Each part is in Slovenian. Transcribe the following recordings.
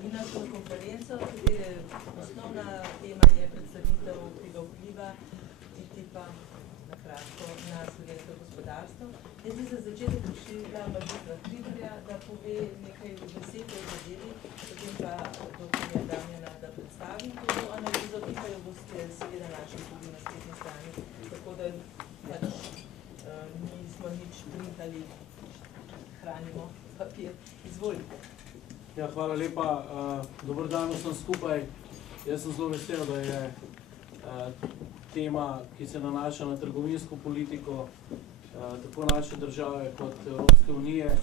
novinarsko konferenco, katere osnovna tema je predstavitev tega vpliva TTIP-a na kratko na slovensko gospodarstvo. Jaz bi za začetek pošiljala magistra Hribarja, da pove nekaj besed o zadevi, potem pa doktorja Damjana, da predstavi to analizo, ki pa jo boste seveda našli tudi na spletni strani, tako da pač nismo nič printali, hranimo papir. Izvolite. Ja, hvala lepa. Dober dan vsem skupaj. Jaz sem zelo vesel, da je tema, ki se nanaša na trgovinsko politiko tako naše države kot Evropske unije,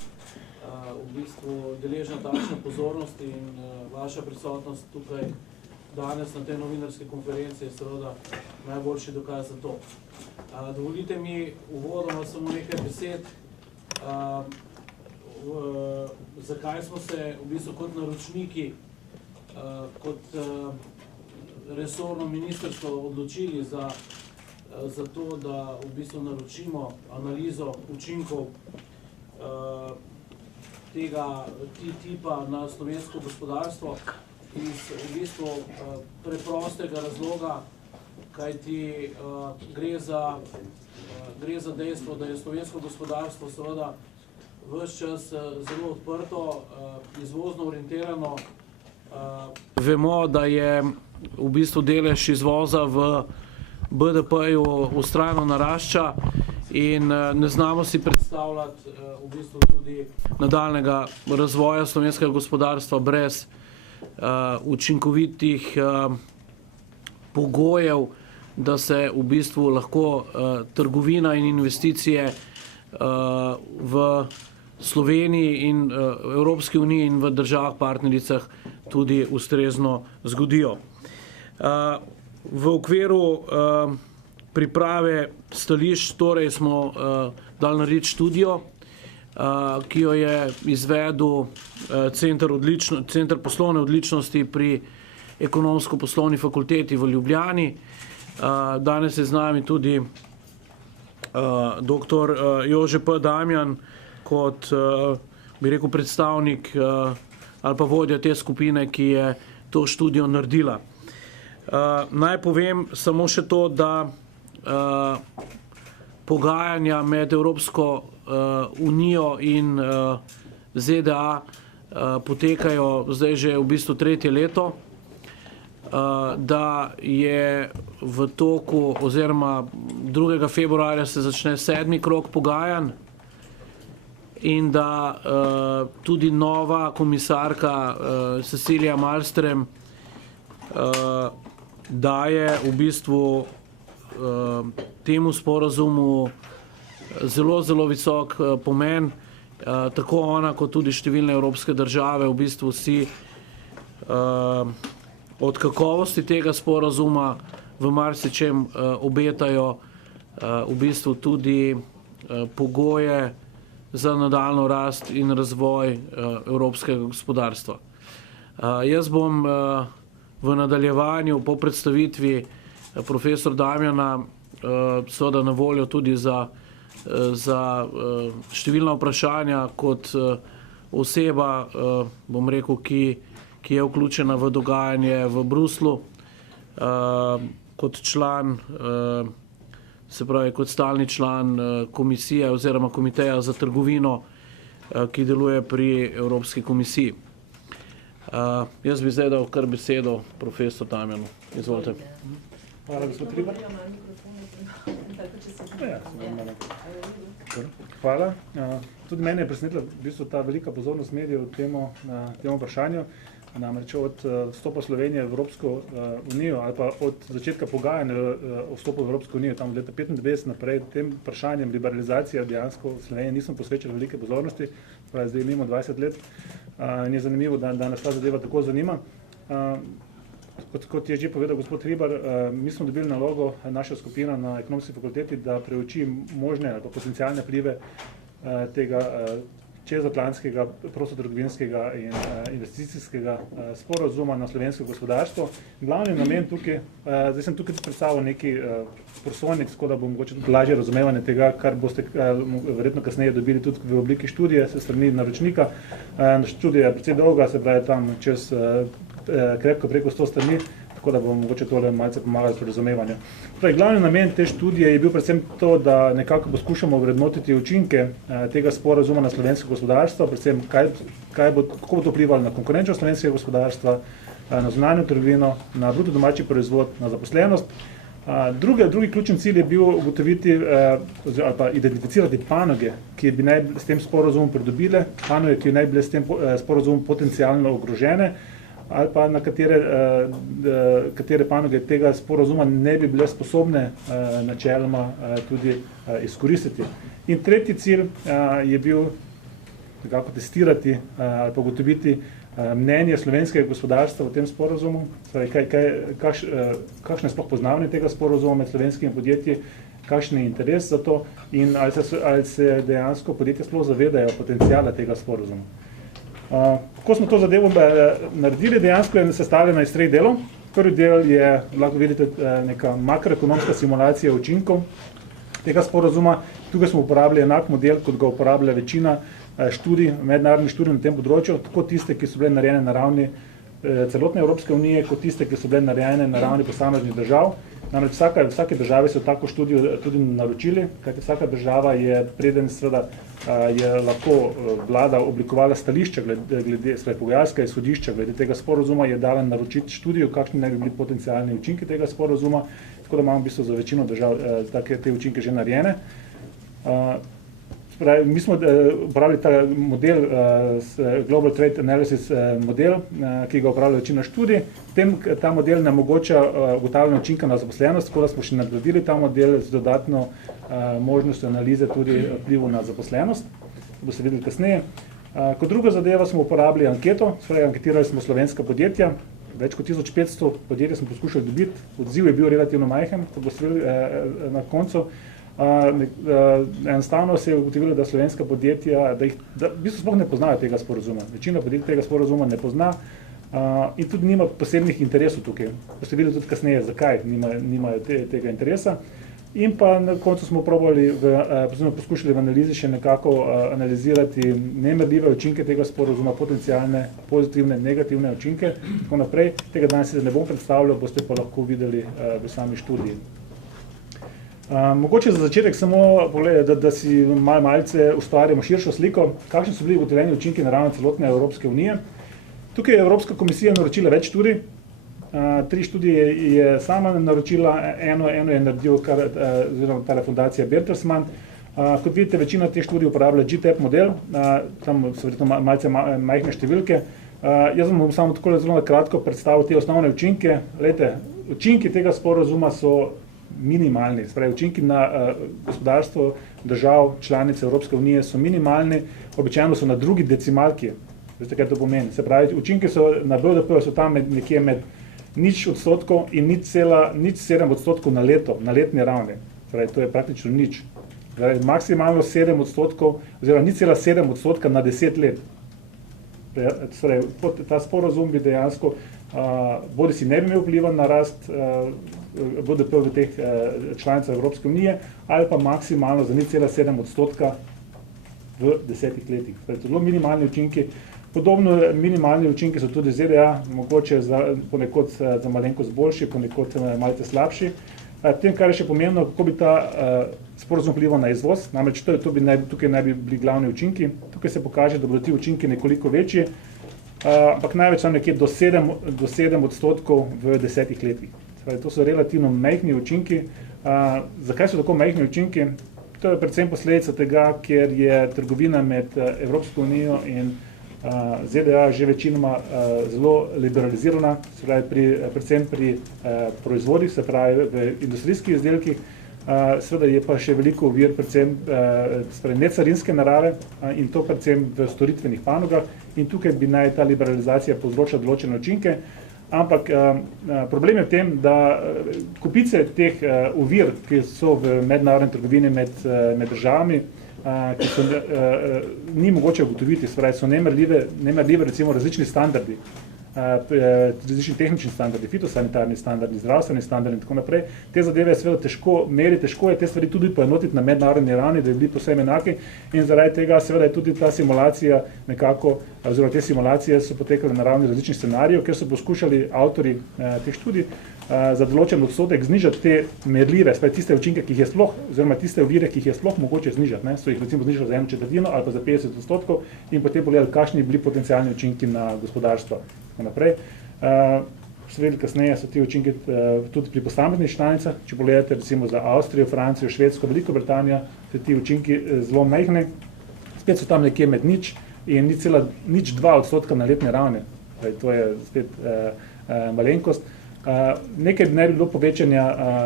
v bistvu deležna takšne pozornosti in vaša prisotnost tukaj danes na tej novinarski konferenci je seveda najboljši dokaz za to. Dovolite mi uvodoma samo nekaj besed, zakaj smo se v bistvu kot naročniki, kot resorno ministrstvo odločili za to, da v bistvu naročimo analizo učinkov tega TTIP-a na slovensko gospodarstvo iz v bistvu preprostega razloga, kajti gre za dejstvo, da je slovensko gospodarstvo seveda ves čas zelo odprto, izvozno orientirano. Vemo, da je v bistvu delež izvoza v BDP-ju vztrajno narašča in ne znamo si predstavljati v bistvu tudi nadaljnega razvoja slovenskega gospodarstva brez učinkovitih pogojev, da se v bistvu lahko trgovina in investicije v Sloveniji in Evropski uniji in v državah partnericah tudi ustrezno zgodijo. V okviru priprave stališč torej smo dali narediti študijo, ki jo je izvedel Center poslovne odličnosti pri Ekonomsko-poslovni fakulteti v Ljubljani. Danes je z nami tudi dr. Jože P. Damjan kot, bi rekel, predstavnik ali pa vodja te skupine, ki je to študijo naredila. Naj povem samo še to, da pogajanja med Evropsko unijo in ZDA potekajo zdaj že v bistvu tretje leto, da je v toku oziroma 2. februarja se začne 7. krog pogajanj in da tudi nova komisarka Cecilia Malmström daje v bistvu temu sporazumu zelo visok pomen. Tako ona kot tudi številne evropske države v bistvu si od kakovosti tega sporazuma v marsičem obetajo v bistvu tudi pogoje za nadaljnjo rast in razvoj evropskega gospodarstva. Jaz bom v nadaljevanju po predstavitvi profesor Damjana seveda na voljo tudi za številna vprašanja kot oseba, bom rekel, ki je vključena v dogajanje v Bruslu, kot član, se pravi kot stalni član komisije oziroma komiteja za trgovino, ki deluje pri Evropski komisiji. Jaz bi zdaj dal kar besedo profesor Damjanu. Izvolite. Hvala, gospod Hribar. Hvala. Tudi mene je presenetila v bistvu ta velika pozornost medijev temu vprašanju. Namreč od vstopa Slovenije v Evropsko unijo ali pa od začetka pogajanj o vstopu v Evropsko unijo, tam od leta 1995 naprej, tem vprašanjem liberalizacije dejansko v Sloveniji nismo posvečali velike pozornosti, zdaj imamo 20 let in je zanimivo, da nas ta zadeva tako zanima. Kot je že povedal gospod Hribar, mi smo dobili nalogo, naša skupina na Ekonomski fakulteti, da preuči možne ali pa potencialne vplive čezatlantskega prostotrgovinskega in investicijskega sporazuma na slovensko gospodarstvo. Glavni namen tukaj, zdaj sem tukaj predstavil neki prosojnik, tako da bo mogoče tudi lažje razumevanje tega, kar boste verjetno kasneje dobili tudi v obliki študije se strani naročnika. Študija je precej dolga, se pravi tam čez krepko preko 100 strani, tako da bomo mogoče tole malce pomagali pri razumevanju. Torej, glavni namen te študije je bil predvsem to, da nekako poskušamo vrednotiti učinke tega sporazuma na slovensko gospodarstvo, predvsem kako bo to vplivalo na konkurenčnost slovenskega gospodarstva, na zunanjo trgovino, na bruto domači proizvod, na zaposlenost. Drugi ključni cilj je bil ugotoviti ali pa identificirati panoge, ki bi naj s tem sporazumom pridobile, panoge, ki naj bile s tem sporazumom potencialno ogrožene, ali pa na katere panoge tega sporazuma ne bi bile sposobne načeloma tudi izkoristiti. In tretji cilj je bil nekako testirati ali pa ugotoviti mnenje slovenskega gospodarstva v tem sporazumu, kakšno je sploh poznavanje tega sporazuma med slovenskimi podjetji, kakšen je interes za to in ali se dejansko podjetja sploh zavedajo potencijala tega sporazuma. Kako smo to zadevo naredili, dejansko je sestavljena iz 3 delov. Prvi del je, lahko vidite, neka makroekonomska simulacija učinkov tega sporazuma. Tukaj smo uporabili enak model, kot ga uporablja večina študij, mednarodnih študij na tem področju, tako tiste, ki so bile narejene na ravni celotne Evropske unije, kot tiste, ki so bile narejene na ravni posameznih držav. Namreč vsake države so tako študijo tudi naročili, kajti vsaka država je preden seveda je lahko vlada oblikovala stališča glede pogajalskega izhodišča glede tega sporazuma, je dala naročiti študijo, kakšni naj bi bili potencialni učinki tega sporazuma, tako da imamo v bistvu za večino držav te učinke že narejene. Mi smo uporabili ta model, Global Trade Analysis model, ki ga upravlja večina študij. Ta model nam omogoča ugotavljanje učinka na zaposlenost, tako da smo še nadgradili ta model z dodatno možnostjo analize tudi vplivu na zaposlenost. To boste videli kasneje. Kot druga zadeva smo uporabili anketo, anketirali smo slovenska podjetja, več kot 1500 podjetij smo poskušali dobiti, odziv je bil relativno majhen, kot boste videli na koncu. Enostavno se je ugotovilo, da slovenska podjetja, da v bistvu sploh ne poznajo tega sporazuma. Večina podjetij tega sporazuma ne pozna in tudi nima posebnih interesov tukaj. Boste videli tudi kasneje, zakaj nimajo tega interesa. In pa na koncu smo poskušali v analizi še nekako analizirati nemerljive učinke tega sporazuma, potencialne, pozitivne, negativne učinke, tako naprej. Tega danes ne bom predstavljal, boste pa lahko videli v sami študiji. Mogoče za začetek samo pogledati, da si malce ustvarjamo širšo sliko, kakšni so bili ugotovljeni učinki na ravni celotne Evropske unije. Tukaj je Evropska komisija naročila več študij. 3 študije je sama naročila, eno je naredil ta fundacija Bertelsmann. Kot vidite, večina teh študij uporablja GTAP model, tam so verjetno malce majhne številke. Jaz bom samo tako zelo kratko predstavil te osnovne učinke. Glejte, učinki tega sporazuma so minimalni, spravi učinki na gospodarstvo držav članic Evropske unije so minimalni, običajno so na drugi decimalki. Veste, kaj to pomeni? Se pravi, učinki so na BDP so tam nekje med 0% in 0,7% na leto, na letni ravni. Spravi, to je praktično nič. Maksimalno 7% oziroma 0,7% na 10 let. Spravi, ta sporazum bi dejansko bodi si ne bi imel vpliva na rast BDP v teh članicah Evropske unije ali pa maksimalno za 0,7% v 10 letih. Zelo minimalni učinki. Podobno minimalni učinki so tudi ZDA, mogoče ponekod za malenkost boljši, ponekod malce slabši. Tem, kar je še pomembno, kako bi ta sporazum vplival na izvoz, namreč tukaj naj bi bili glavni učinki. Tukaj se pokaže, da bodo ti učinki nekoliko večji, ampak največ so nekje do 7% v 10 letih. To so relativno majhni učinki. Zakaj so tako majhni učinki? To je predvsem posledica tega, ker je trgovina med Evropsko unijo in ZDA že večinoma zelo liberalizirana, se pravi predvsem pri proizvodih, se pravi v industrijskih izdelkih. Seveda je pa še veliko ovir predvsem necarinske narave in to predvsem v storitvenih panogah in tukaj bi naj ta liberalizacija povzročila določene učinke. Ampak problem je v tem, da kopice teh ovir, ki so v mednarodni trgovini med državami, ki so ni mogoče ugotoviti, so nemerljive recimo različni standardi, različni tehnični standardi, fitosanitarni standardi, zdravstveni standardi in tako naprej. Te zadeve je seveda težko meriti, težko je te stvari tudi poenotiti na mednarodni ravni, da bi bili povsem enaki in zaradi tega seveda je tudi ta simulacija nekako, oziroma te simulacije so potekale na ravni različnih scenarijev, ker so poskušali avtorji teh študij za določen odstotek znižati te merljive, spet tiste učinke, ki jih je sploh, oziroma tiste ovire, ki jih je sploh mogoče znižati, ne? So jih recimo znižali za 1/4 ali pa za 50% in potem pogledali, kakšni bili potencialni učinki na gospodarstvo. Naprej. Seveda kasneje so ti učinki tudi pri posameznih članicah, če pogledate recimo za Avstrijo, Francijo, Švedsko, Veliko Britanijo, so ti učinki zelo majhni, spet so tam nekje med 0 in 0,02% na letni ravni, to je spet malenkost. Nekaj ne bi bilo povečanja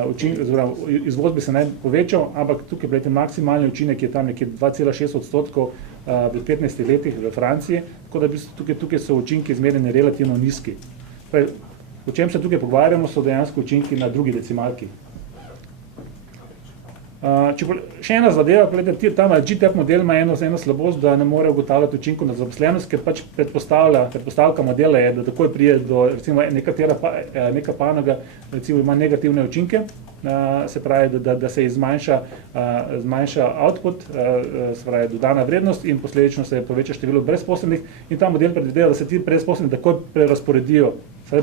oziroma izvoz bi se ne povečal, ampak tukaj gledajte, maksimalni učinek je tam nekje 2,6% v 15 letih v Franciji, tako da tukaj so učinki izmerjeni relativno nizki. O čem se tukaj pogovarjamo, so dejansko učinki na drugi decimalki. Še ena zadeva, gledajte, tam GTAP model ima eno slabost, da ne more ugotavljati učinkov na zaposlenost, ker pač predpostavka modela je, da takoj prije do, recimo, neka panoga recimo ima negativne učinke, se pravi, da se zmanjša output, se pravi, dodana vrednost in posledično se poveča število brezposelnih in ta model predvideva, da se ti brezposelni takoj prerasporedijo,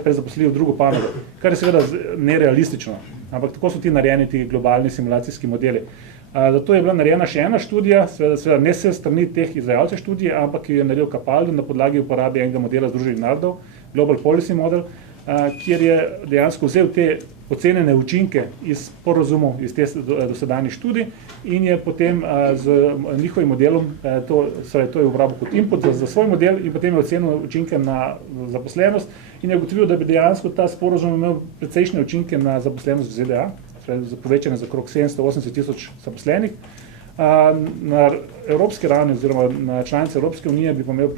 prezaposlijo v drugo panogo, kar je seveda nerealistično, ampak tako so ti narejeni ti globalni simulacijski modeli. Zato je bila narejena še ena študija, seveda ne se strani teh izvajalcev študije, ampak ki jo je naredil Capaldo na podlagi uporabe enega modela Združenih narodov, Global Policy Model, kjer je dejansko vzel te ocenjene učinke iz sporazumov iz teh dosedanjih študij in je potem z njihovim modelom, to je uporabil kot input za svoj model in potem je ocenil učinke na zaposlenost in je ugotovil, da bi dejansko ta sporazum imel precejšnje učinke na zaposlenost v ZDA, za povečanje za okrog 780 tisoč zaposlenih. Na evropski ravni oziroma na članice Evropske unije bi imel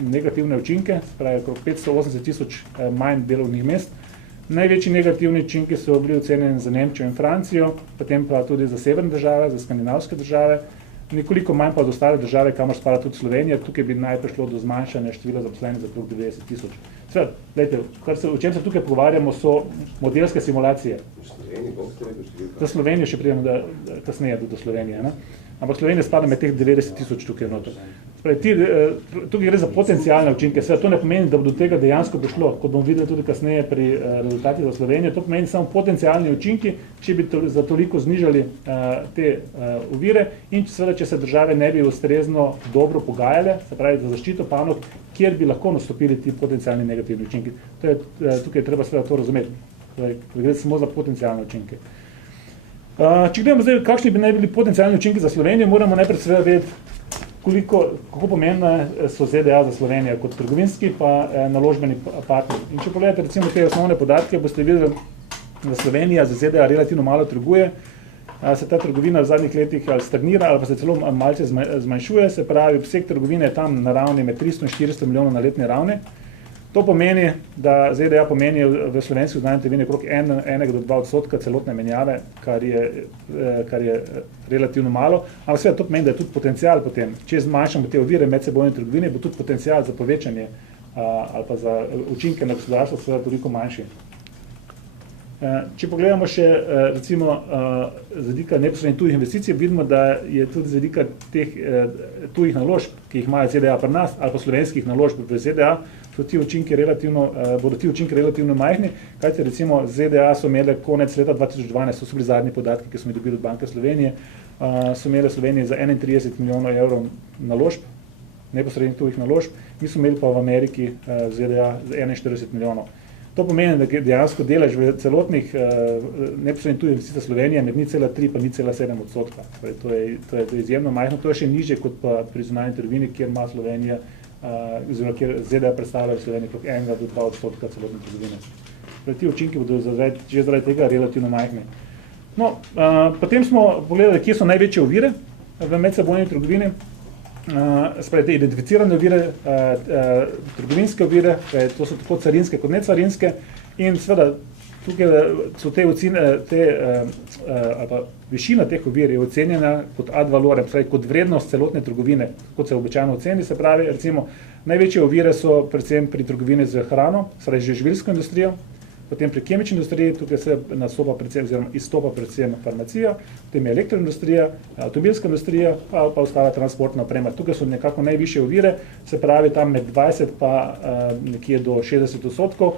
negativne učinke, pravi okrog 580 tisoč manj delovnih mest. Največji negativni učinki so bili ocenjeni za Nemčijo in Francijo, potem pa tudi za severne države, za skandinavske države, nekoliko manj pa od ostale države, kamor spada tudi Slovenija, tukaj bi naj prišlo do zmanjšanja števila zaposlenih za okrog 90 tisoč. Seveda, gledajte, o čem se tukaj pogovarjamo, so modelske simulacije. Za Slovenijo še pridemo kasneje do Slovenije, ne? Ampak Slovenija spada med teh 90 tisoč tukaj noter. Tukaj gre za potencialne učinke, seveda to ne pomeni, da bo do tega dejansko prišlo, kot bomo videli tudi kasneje pri rezultatih za Slovenijo, to pomeni samo potencialni učinki, če bi za toliko znižali te ovire in seveda, če se države ne bi ustrezno dobro pogajale, se pravi za zaščito panog, kjer bi lahko nastopili ti potencialni negativni učinki. Tukaj je treba seveda to razumeti, gre samo za potencialne učinke. Če gledamo zdaj, kakšni bi naj bili potencialni učinki za Slovenijo, moramo najprej seveda vedeti, kako pomembne so ZDA za Slovenijo kot trgovinski pa naložbeni partner. In če pogledate recimo te osnovne podatke, boste videli, da Slovenija za ZDA relativno malo trguje, se ta trgovina v zadnjih letih stagnira ali pa se celo malce zmanjšuje, se pravi, obseg trgovine je tam na ravni med 300 in 400 milijonov na letni ravni. To pomeni, da ZDA pomeni v slovenski zunanji trgovini okrog 1 do 2% celotne menjave, kar je relativno malo, ampak seveda to pomeni, da je tudi potencial potem, če zmanjšamo te ovire medsebojne trgovine, bo tudi potencial za povečanje ali pa za učinke na gospodarstvo seveda toliko manjši. Če pogledamo še recimo z vidika neposrednih tujih investicij, vidimo, da je tudi z vidika teh tujih naložb, ki jih imajo ZDA pri nas, ali pa slovenskih naložb v ZDA, bodo ti učinki relativno majhni, kajti recimo ZDA so imele konec leta 2012, to so bili zadnji podatki, ki smo jih dobili od Banke Slovenije, so imele Slovenije za 31 milijonov evrov naložb, neposrednih tujih naložb, mi smo imeli pa v Ameriki ZDA za 41 milijonov. To pomeni, da dejansko delež v celotnih neposrednih tujih investicij Slovenije med 0,3 pa 0,7%. To je izjemno majhno, to je še nižje kot pa pri zunanji trgovini, kjer ima Slovenija, oziroma kjer ZDA predstavljajo Sloveniji kot 1 do 2% celotne trgovine. Ti učinki bodo že zaradi tega relativno majhni. No, potem smo pogledali, kje so največje ovire v medsebojni trgovini. Te identificirane ovire, trgovinske ovire, to so tako carinske kot necarinske in seveda tukaj so te ocene, višina teh ovir je ocenjena kot ad valorem, kot vrednost celotne trgovine, kot se običajno oceni, se pravi, recimo, največje ovire so predvsem pri trgovini z hrano, že živilsko industrijo, potem pri kemični industriji, tukaj se nastopa predvsem, oziroma izstopa predvsem farmacija, potem je elektroindustrija, avtomobilska industrija, pa ostala transportna oprema. Tukaj so nekako najvišje ovire, se pravi tam med 20 pa nekje do 60%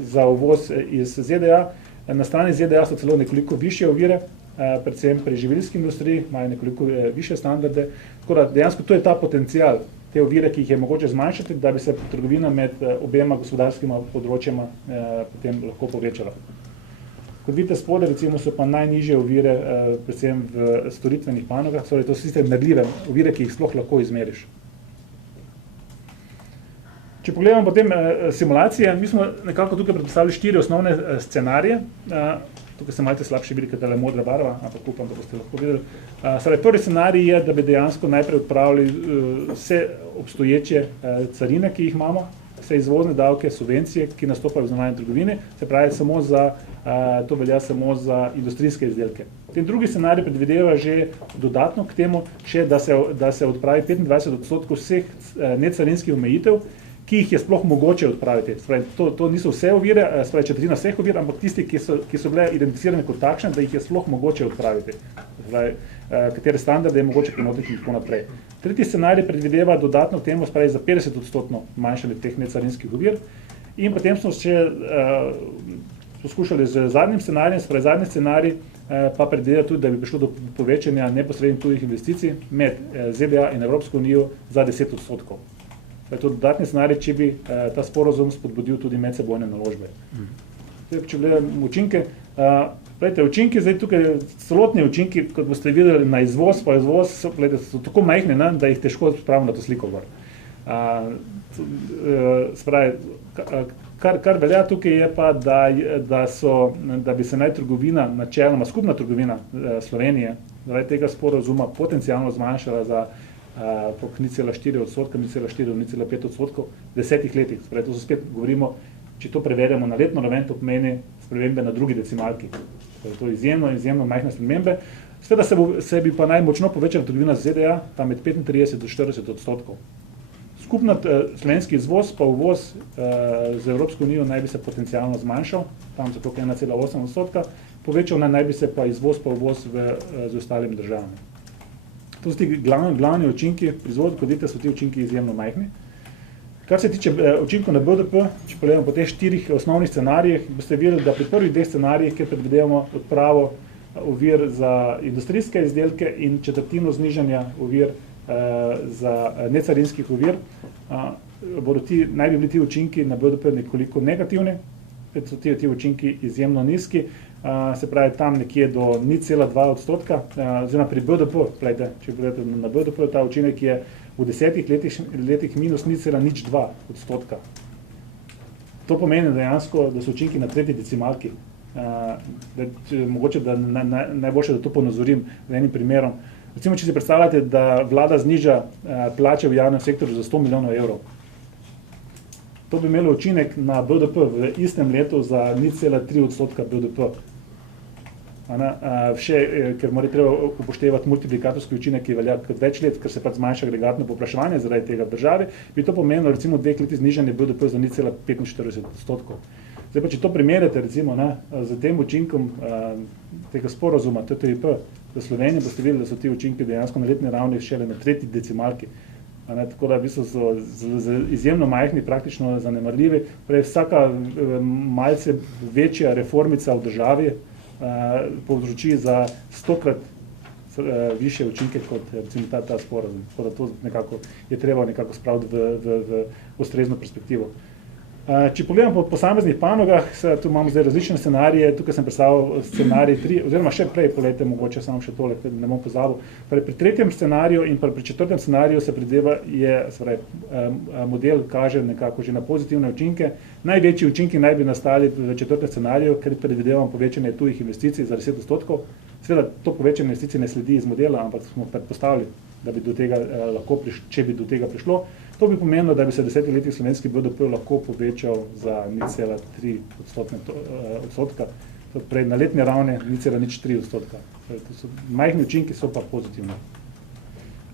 za uvoz iz ZDA. Na strani ZDA so celo nekoliko višje ovire, predvsem pri živilski industriji, imajo nekoliko više standarde, tako da dejansko to je ta potencial, te ovire, ki jih je mogoče zmanjšati, da bi se trgovina med obema gospodarskima področjama potem lahko povečala. Kot vidite spodaj, recimo, so pa najnižje ovire, predvsem v storitvenih panogah, torej to so tiste merljive ovire, ki jih sploh lahko izmeriš. Če pogledamo potem simulacije, mi smo nekako tukaj predpostavili 4 osnovne scenarije. Tukaj se malce slabše vidi, ker je modra barva, ampak upam, da boste lahko videli. Prvi scenarij je, da bi dejansko najprej odpravili vse obstoječe carine, ki jih imamo, vse izvozne davke, subvencije, ki nastopajo v zunanji trgovini, se pravi, to velja samo za industrijske izdelke. Ten drugi scenarij predvideva že dodatno k temu, še, da se odpravi 25% vseh necarinskih omejitev, ki jih je sploh mogoče odpraviti. To niso vse ovire, četrtina vseh ovir, ampak tisti, ki so bile identificirane kot takšne, da jih je sploh mogoče odpraviti. Katere standarde je mogoče prenotiti in tako naprej. Tretji scenarij predvideva dodatno k temu, za 50% manjšanje teh necarinskih ovir. In potem smo še poskušali z zadnjim scenarijem, zadnji scenarij pa predvideva tudi, da bi prišlo do povečanja neposrednih tujih investicij med ZDA in Evropsko unijo za 10%. To je dodatni scenarij, če bi ta sporozum spodbudil tudi medsebojne naložbe. Če gledamo učinke, učinki, zdaj tukaj celotni učinki, kot boste videli na izvoz, pa izvoz so tako majhni, da jih težko spravimo na to sliko gor. Kar velja tukaj je pa, da bi se naj trgovina, načeloma skupna trgovina Slovenije, zaradi tega sporozuma potencialno zmanjšala za 0,4%, 0,4–0,5% v 10 letih. To so spet govorimo, če to prevedemo na letno raven, to pomeni spremembe na drugi decimalki. To je izjemno majhne spremembe. Seveda se bi pa naj močno povečala trgovina z ZDA, tam med 35–40%. Skupna slovenski izvoz pa uvoz z Evropsko unijo naj bi se potencialno zmanjšal, tam za okrog 1,8%, povečal naj bi se pa izvoz pa uvoz z ostalimi državami. To so ti glavni učinki proizvodov, kot vidite, so ti učinki izjemno majhni. Kar se tiče učinkov na BDP, če pogledamo po teh 4 osnovnih scenarijih, boste videli, da pri prvih 2 scenarijih, kjer predvidevamo odpravo ovir za industrijske izdelke in četrtino znižanja ovir za necarinskih ovir, naj bi bili ti učinki na BDP nekoliko negativni, so ti učinki izjemno nizki, se pravi tam nekje do 0,2%, oziroma pri BDP, če gledate na BDP, ta učinek je v 10 letih minus 0,02%. To pomeni dejansko, da so učinki na tretji decimalki. Mogoče, da najboljše, da to ponazorim z enim primerom. Recimo, če si predstavljate, da vlada zniža plače v javnem sektorju za 100 milijonov evrov. To bi imelo učinek na BDP v istem letu za 0,3% BDP. Ker mora treba upoštevati multiplikatorski učinek, ki velja kot več let, ker se pač zmanjša agregatno povpraševanje zaradi tega v državi, bi to pomenilo recimo 2 leti znižanje BDP za 0,45%. Zdaj pa, če to primerjate recimo z tem učinkom tega sporozuma TTIP za Slovenijo, boste videli, da so ti učinki dejansko na letni ravni šele na tretji decimalki. Tako da v bistvu so izjemno majhni, praktično zanemarljivi. Vsaka malce večja reformica v državi povzroči za 100-krat više učinke kot recimo ta sporazum. Tako da to nekako je treba nekako spraviti v ustrezno perspektivo. Če pogledamo po posameznih panogah, tu imamo zdaj različne scenarije, tukaj sem predstavil scenarij 3, oziroma še prej, poglejte, mogoče samo še tole, ne bom pozabil. Pri tretjem scenariju in pri četrtem scenariju se predvideva, model kaže nekako že na pozitivne učinke. Največji učinki naj bi nastali v četrtem scenariju, ker predvidevamo povečanje tujih investicij za 10%, Seveda to povečanje investicij ne sledi iz modela, ampak smo predpostavili, da bi do tega lahko če bi do tega prišlo. To bi pomenilo, da bi se v 10 letih slovenski BDP lahko povečal za 0,3 odstotka, torej na letni ravni 0,03 odstotka. To so majhni učinki, so pa pozitivni.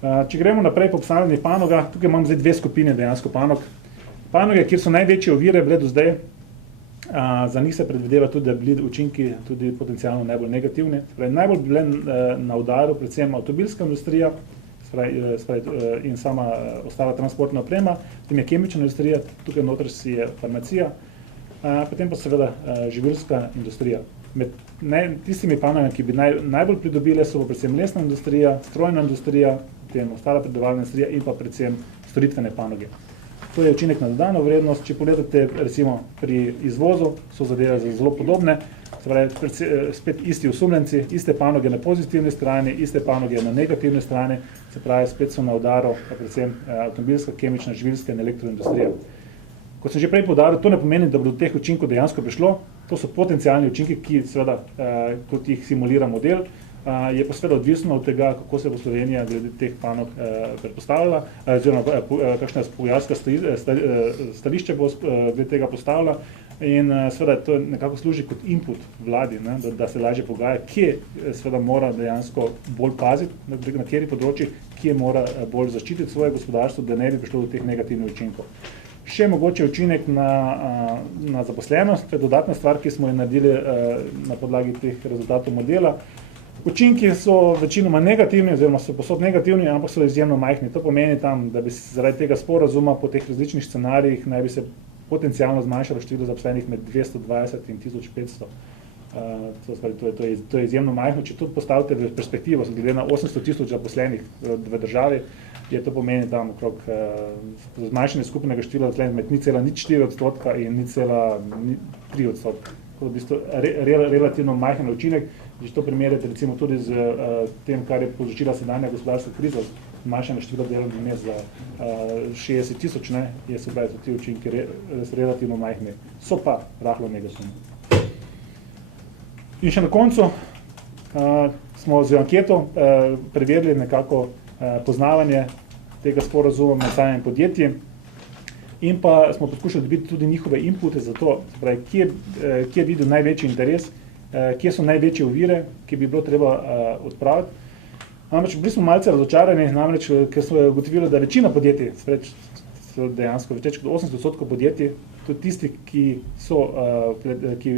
Če gremo naprej po posameznih panogah, tukaj imam zdaj dve skupine dejansko panog. Panoge, kjer so največje ovire bile do zdaj, za njih se predvideva tudi, da bili učinki tudi potencialno najbolj negativni. Najbolj bile na udaru predvsem avtomobilska industrija in sama ostala transportna oprema, potem je kemična industrija, tukaj noter si je farmacija, potem pa seveda živilska industrija. Med tistimi panogami, ki bi najbolj pridobile, so pa predvsem lesna industrija, strojna industrija, potem ostala predelovalna industrija in pa predvsem storitvene panoge. To je učinek na dodano vrednost. Če pogledate recimo pri izvozu, so zadeve zelo podobne, se pravi spet isti osumljenci, iste panoge na pozitivni strani, iste panoge na negativni strani, se pravi spet so na udaru predvsem avtomobilska, kemična, živilska in elektroindustrija. Kot sem že prej poudaril, to ne pomeni, da bo do teh učinkov dejansko prišlo, to so potencialni učinki, ki seveda, kot jih simulira model, je pa seveda odvisno od tega, kako se bo Slovenija glede teh panog predpostavljala, oziroma kakšna pogajalska stališče bo glede tega postavila in seveda to nekako služi kot input vladi, ne, da se lažje pogaja, kje seveda mora dejansko bolj paziti, na kateri področji, kje mora bolj zaščititi svoje gospodarstvo, da ne bi prišlo do teh negativnih učinkov. Še mogoče učinek na zaposlenost, to je dodatna stvar, ki smo jo naredili na podlagi teh rezultatov modela. Učinki so večinoma negativni, oziroma so povsod negativni, ampak so izjemno majhni. To pomeni tam, da bi zaradi tega sporazuma po teh različnih scenarijih naj bi se potencialno zmanjšalo število zaposlenih med 220 in 1500. To je izjemno majhno. Če tudi postavite v perspektivo, glede na 800 tisoč zaposlenih v državi, je to pomeni tam okrog zmanjšanje skupnega števila zaposlenih med 0,04 odstotka in 0,3 odstotka. To je v bistvu relativno majhen učinek. Če to primerjate recimo tudi z tem, kar je povzročila sedanja gospodarska kriza, zmanjšanje števila delovnih mest za 60 tisoč, je se pravi, ti učinki relativno majhni, so pa rahlo negativni. In še na koncu smo z anketo preverili nekako poznavanje tega sporazuma med samimi podjetji in pa smo poskušali dobiti tudi njihove inpute za to, kje vidijo največji interes, kje so največje ovire, ki bi bilo treba odpraviti. Namreč bili smo malce razočarani, ker smo ugotovili, da večina podjetij, dejansko več kot 80% podjetij, tudi tisti, ki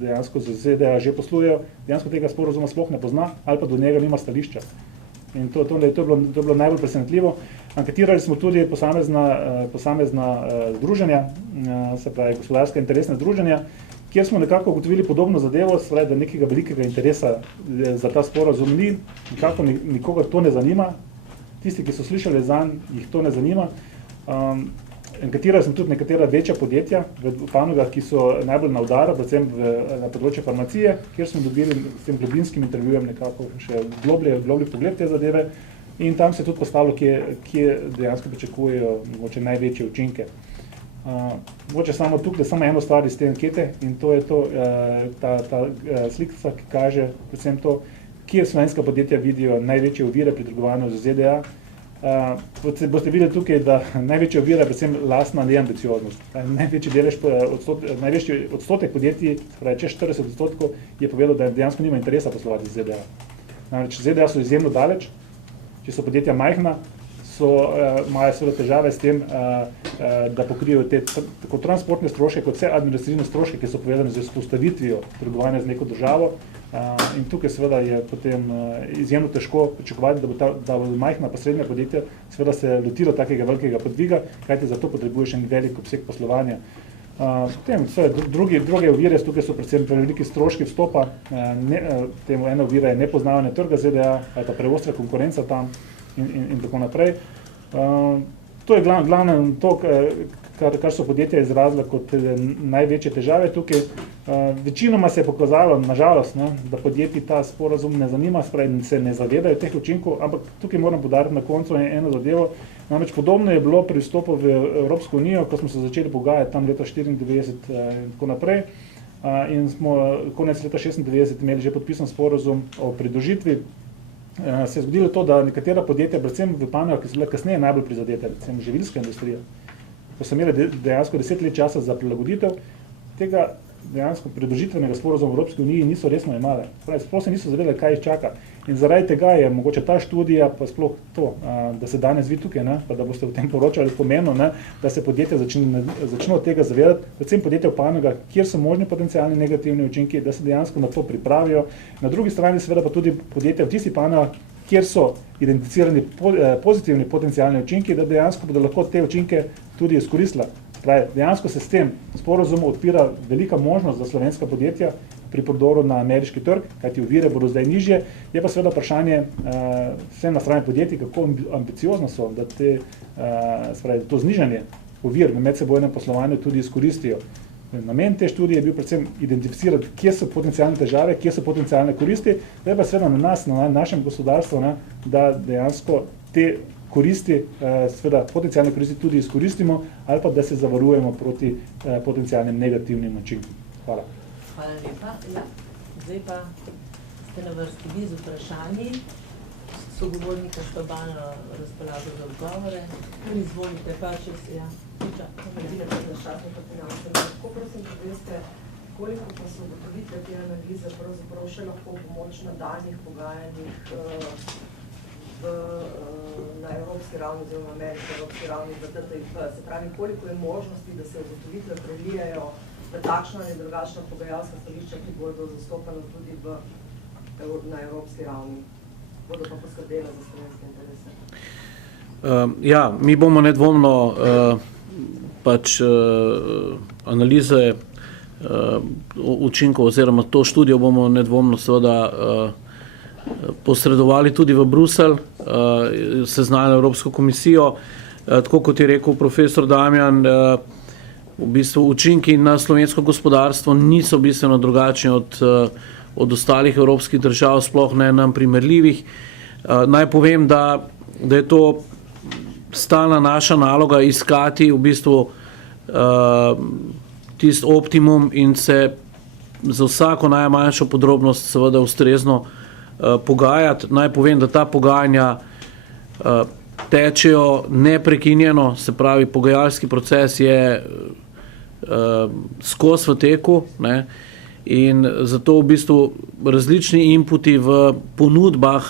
dejansko z ZDA že poslujejo, dejansko tega sporazuma sploh ne pozna ali pa do njega nima stališča. In to je bilo najbolj presenetljivo. Anketirali smo tudi posamezna združenja, se pravi gospodarska interesna združenja, kjer smo nekako ugotovili podobno zadevo, se pravi, da nekega velikega interesa za ta sporazum ni, nekako nikogar to ne zanima, tisti, ki so slišali zanj, jih to ne zanima. Anketirali smo tudi nekatera večja podjetja v panogah, ki so najbolj na udaru, predvsem na področju farmacije, kjer smo dobili s tem globinskim intervjujem nekako še globlji pogled te zadeve in tam se je tudi postavilo, kje dejansko pričakujejo mogoče največje učinke. Mogoče samo tukaj, samo eno stvar iz te ankete in to je ta slika, ki kaže predvsem to, kje slovenska podjetja vidijo največje ovire pri trgovanju z ZDA. Boste videli tukaj, da največja ovira je predvsem lastna neambicioznost. Največji odstotek podjetij, pravi čez 40%, je povedal, da dejansko nima interesa poslovati z ZDA. Namreč ZDA so izjemno daleč, če so podjetja majhna, imajo seveda težave s tem, da pokrijejo te tako transportne stroške, kot vse administrativne stroške, ki so povezane z vzpostavitvijo trgovanja z neko državo. In tukaj seveda je potem izjemno težko pričakovati, da bo majhna pa srednja podjetja seveda se lotila takega velikega podviga, kajti za to potrebuješ en velik obseg poslovanja. Potem druge ovire, tukaj so predvsem veliki stroški vstopa, ena ovira je nepoznavanje trga ZDA, ali pa preostra konkurenca tam in tako naprej. To je glavno to, kar so podjetja izrazila kot največje težave tukaj. Večinoma se je pokazalo, nažalost, da podjetji ta sporazum ne zanima, se ne zavedajo teh učinkov, ampak tukaj moram poudariti na koncu eno zadevo. Namreč podobno je bilo pri vstopu v Evropsko unijo, ko smo se začeli pogajati tam leta 1994 in tako naprej. in smo konec leta 1996 imeli že podpisan sporazum o pridružitvi. Se je zgodilo to, da nekatera podjetja, predvsem v panogah, ki so bile kasneje najbolj prizadete, recimo živilska industrija, ko so imeli dejansko 10 let časa za prilagoditev, tega dejansko pridružitvenega sporazuma v Evropski uniji niso resno imale. Sploh se niso zavedali, kaj jih čaka. In zaradi tega je mogoče ta študija, pa sploh to, da se danes vi tukaj, pa da boste o tem poročali, pomenu, da se podjetja začnejo od tega zavedati, predvsem podjetja v panogah, kjer so možni potencialni negativni učinki, da se dejansko na to pripravijo. Na drugi strani seveda pa tudi podjetja v tistih panogah, kjer so identificirani pozitivni potencialni učinki, da dejansko bodo lahko te učinke tudi izkoristila. Dejansko se s tem sporazumom odpira velika možnost za slovenska podjetja pri prodoru na ameriški trg, kajti ovire bodo zdaj nižje. Je pa seveda vprašanje vsem na strani podjetij, kako ambiciozno so, da to znižanje ovir v medsebojnem poslovanju tudi izkoristijo. Namen te študije je bil predvsem identificirati, kje so potencialne težave, kje so potencialne koristi, da je pa seveda na nas, na našem gospodarstvu, da dejansko te koristi, seveda potencialne koristi tudi izkoristimo ali pa da se zavarujemo proti potencialnim negativnim učinkom. Hvala. Hvala lepa. Ja. Zdaj pa ste na vrsti vi z vprašanji. Sogovornika sta oba na razpolago za odgovore. Izvolite pa, če se Lahko prosim poveste, koliko pa so ugotovitve te analize pravzaprav še lahko pomoč na daljnih pogajanjih na evropski ravni oziroma ameriški evropski ravni v TTIP. Se pravi, koliko je možnosti, da se ugotovitve prelijajo v takšna in drugačna pogajalska stališča, ki bodo zastopana tudi na evropski ravni, bodo pa poskrbela za slovenske interese? Ja, mi bomo nedvomno analize učinkov oziroma to študijo bomo nedvomno seveda posredovali tudi v Bruselj, seznanili Evropsko komisijo. Tako kot je rekel profesor Damjan, v bistvu učinki na slovensko gospodarstvo niso bistveno drugačni od ostalih evropskih držav, sploh ne nam primerljivih. Naj povem, da je to stalna naša naloga iskati v bistvu tisti optimum in se za vsako najmanjšo podrobnost seveda ustrezno pogajati. Naj povem, da ta pogajanja tečejo neprekinjeno, se pravi, pogajalski proces je skozi v teku, ne, in zato v bistvu različni inputi v ponudbah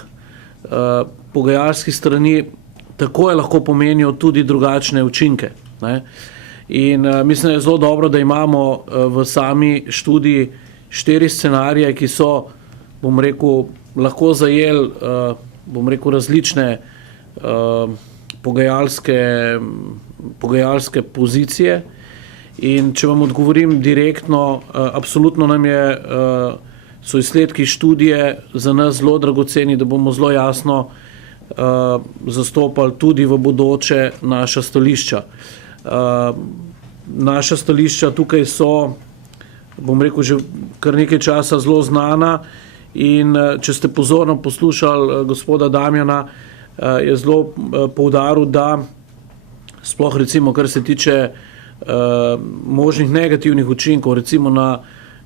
pogajalskih strani takoj lahko pomenijo tudi drugačne učinke, ne. In mislim, da je zelo dobro, da imamo v sami študiji 4 scenarije, ki so, bom rekel, lahko zajeli, bom rekel, različne pogajalske pozicije. In če vam odgovorim direktno, absolutno so izsledki študije za nas zelo dragoceni, da bomo zelo jasno zastopali tudi v bodoče naša stališča. Naša stališča tukaj so, bom rekel, že kar nekaj časa zelo znana in če ste pozorno poslušali gospoda Damjana, je zelo poudaril, da sploh recimo, kar se tiče možnih negativnih učinkov, recimo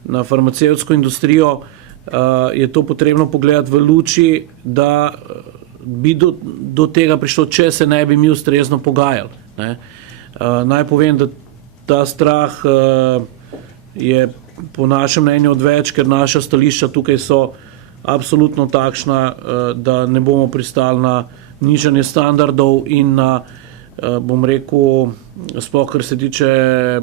na farmacevtsko industrijo, je to potrebno pogledati v luči, da bi do tega prišlo, če se ne bi mi ustrezno pogajali, ne. Naj povem, da ta strah je po našem mnenju odveč, ker naša stališča tukaj so absolutno takšna, da ne bomo pristali na nižanje standardov in na, bom rekel, sploh kar se tiče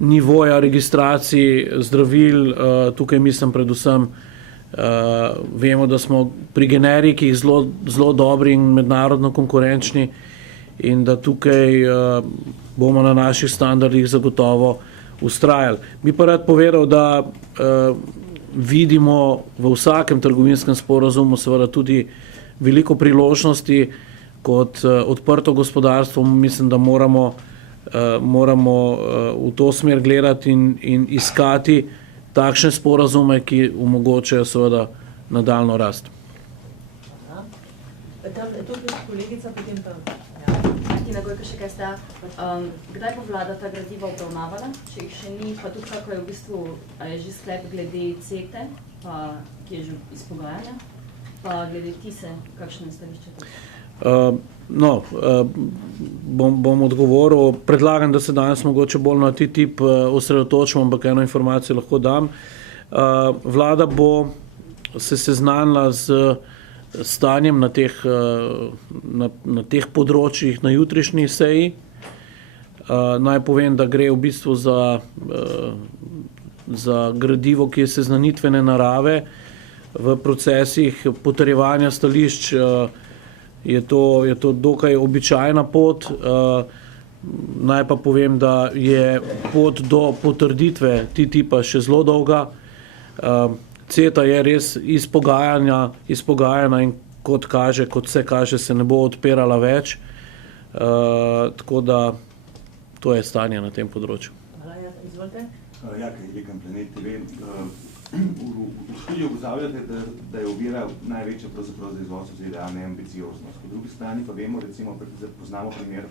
nivoja registracij zdravil, tukaj mislim predvsem, vemo, da smo pri generikih zelo dobri in mednarodno konkurenčni in da tukaj bomo na naših standardih zagotovo vztrajali. Bi pa rad povedal, da vidimo v vsakem trgovinskem sporazumu seveda tudi veliko priložnosti kot odprto gospodarstvo. Mislim, da moramo v to smer gledati in iskati takšne sporazume, ki omogočajo seveda nadaljnjo rast. Tam je to kolegica, potem pa... Tina Gojka še kaj sta. Kdaj bo vlada ta gradiva obravnavala, če jih še ni, pa tudi kako je v bistvu, a je že sklep glede CETE, pa ki je že izpogajanja, pa glede TISE, kakšno je stališče? Bom odgovoril. Predlagam, da se danes mogoče bolj na TTIP osredotočimo, ampak eno informacijo lahko dam. Vlada bo se seznanila z stanjem na teh področjih na jutrišnji seji. Naj povem, da gre v bistvu za gradivo, ki je seznanitvene narave. V procesih potrjevanja stališč je to dokaj običajna pot. Naj pa povem, da je pot do potrditve TTIP-a še zelo dolga. CETA je res izpogajana in kot vse kaže, se ne bo odpirala več. Tako da to je stanje na tem področju. Hvala, izvolite. Ja, kaj Vikam Planet TV. V študiju ugotavljate, da je ovira največja pravzaprav za izvoz v ZDA neambicioznost. Po drugi strani pa vemo, recimo, poznamo primer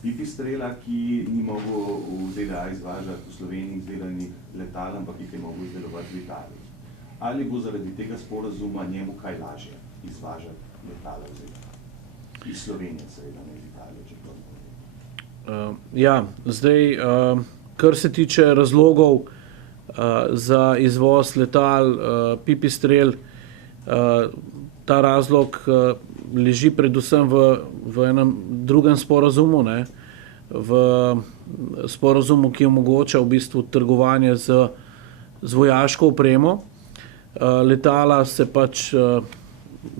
Pipistrela, ki ni mogel v ZDA izvažati v Sloveniji izdelanih letal, ampak jih je mogel izdelovati v Italiji. Ali bo zaradi tega sporazuma njemu kaj lažje izvažati letala v ZDA? Iz Slovenije, seveda, ne iz Italije, čeprav. Kar se tiče razlogov za izvoz letal Pipistrel, ta razlog leži predvsem v enem drugem sporazumu, v sporazumu, ki omogoča v bistvu trgovanje z vojaško opremo. Letala se pač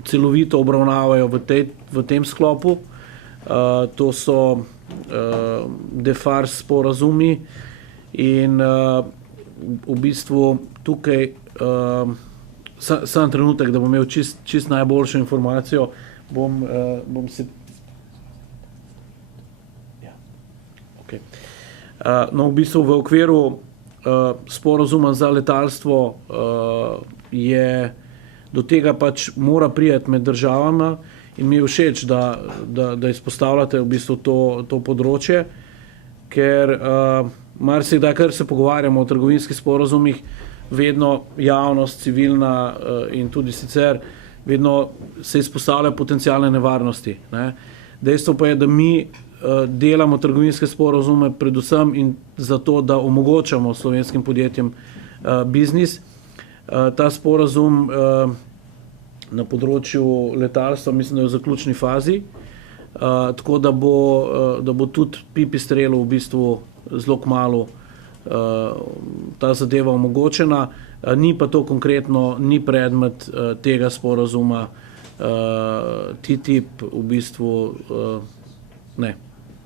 celovito obravnavajo v tem sklopu. To so de facto sporazumi in v bistvu tukaj sam trenutek, da bom imel čist najboljšo informacijo, bom se... Ja, ok. No, v bistvu v okviru sporazuma za letalstvo je do tega pač mora priti med državama in mi je všeč, da izpostavljate v bistvu to področje, ker marsikdaj, kar se pogovarjamo o trgovinskih sporazumih, vedno javnost, civilna in tudi sicer, vedno se izpostavljajo potencialne nevarnosti. Dejstvo pa je, da mi delamo trgovinske sporazume predvsem in zato, da omogočamo slovenskim podjetjem biznis. Ta sporazum na področju letalstva mislim, da je v zaključni fazi, tako da bo tudi Pipistrelu v bistvu zelo kmalu ta zadeva omogočena. Ni pa to konkretno, ni predmet tega sporazuma TTIP v bistvu ne.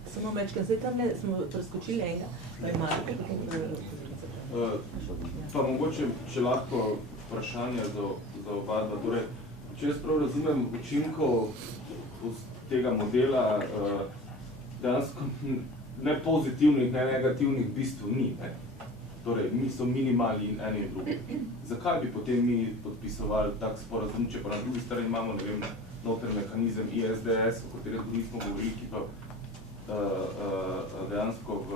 Samo mečkaj, zdaj tam smo preskočili enega, da je Marko. Pa mogoče, če lahko vprašanje za oba dva. Torej, če jaz prav razumem učinkov tega modela, dejansko ne pozitivnih, ne negativnih v bistvu ni. Torej, mi so minimalni in eni in drugi. Zakaj bi potem mi podpisovali tak sporazum, če pa na drugi strani imamo, ne vem, noter mehanizem ISDS, o katerem tudi nismo govorili, ki pa dejansko v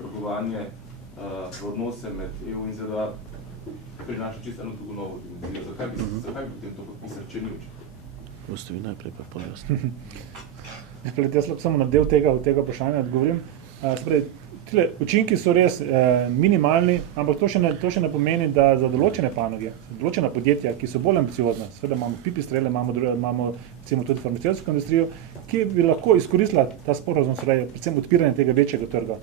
trgovanje, v odnose med EU in ZDA prinaša čisto eno drugo novo dimenzijo. Zakaj bi potem to podpisali, če ni učinkovito? Boste vi najprej pa pojasnili. Jaz lahko samo na del tega vprašanja odgovorim. Učinki so res minimalni, ampak to še ne pomeni, da za določene panoge, določena podjetja, ki so bolj ambiciozna, seveda imamo Pipistrele, imamo recimo tudi farmacevtsko industrijo, ki bi lahko izkoristila ta sporazum, predvsem odpiranje tega večjega trga.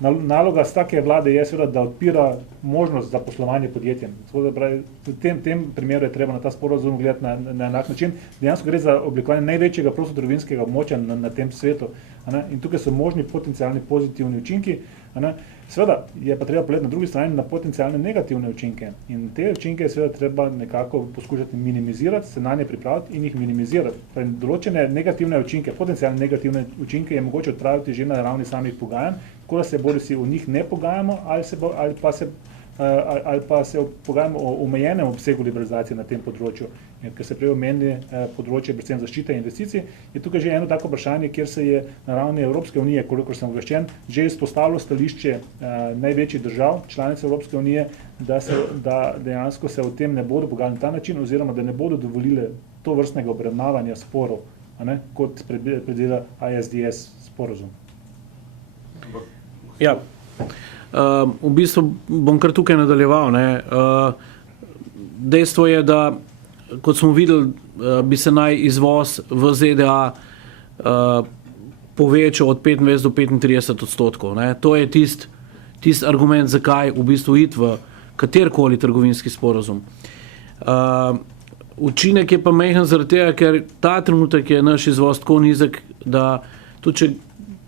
Naloga take vlade je seveda, da odpira možnost za poslovanje podjetjem. V tem primeru je treba na ta sporazum gledati na enak način. Dejansko gre za oblikovanje največjega prostotrgovinskega območja na tem svetu. In tukaj so možni potencialni pozitivni učinki. Seveda je pa treba pogledati na drugi strani na potencialne negativne učinke. In te učinke je seveda treba nekako poskušati minimizirati, se na nje pripraviti in jih minimizirati. Določene negativne učinke, potencialne negativne učinke je mogoče odpraviti že na ravni samih pogajanj, tako da se bodisi o njih ne pogajamo ali pa se ali pa se pogajamo o omejenem obsegu liberalizacije na tem področju. In ker se prej omenili področje predvsem zaščite investicij, je tukaj že eno tako vprašanje, kjer se je na ravni Evropske unije, kolikor sem obveščen, že izpostavilo stališče največjih držav, članic Evropske unije, da dejansko se o tem ne bodo pogajali na ta način, oziroma da ne bodo dovolile to vrstnega obravnavanja sporov, kot predvideva ISDS sporozum. Ja. V bistvu bom kar tukaj nadaljeval. Dejstvo je, da kot smo videli, bi se naj izvoz v ZDA povečal od 25 do 35%. To je tisti argument, zakaj v bistvu iti v katerkoli trgovinski sporozum. Učinek je pa majhen zaradi tega, ker ta trenutek je naš izvoz tako nizek, da tudi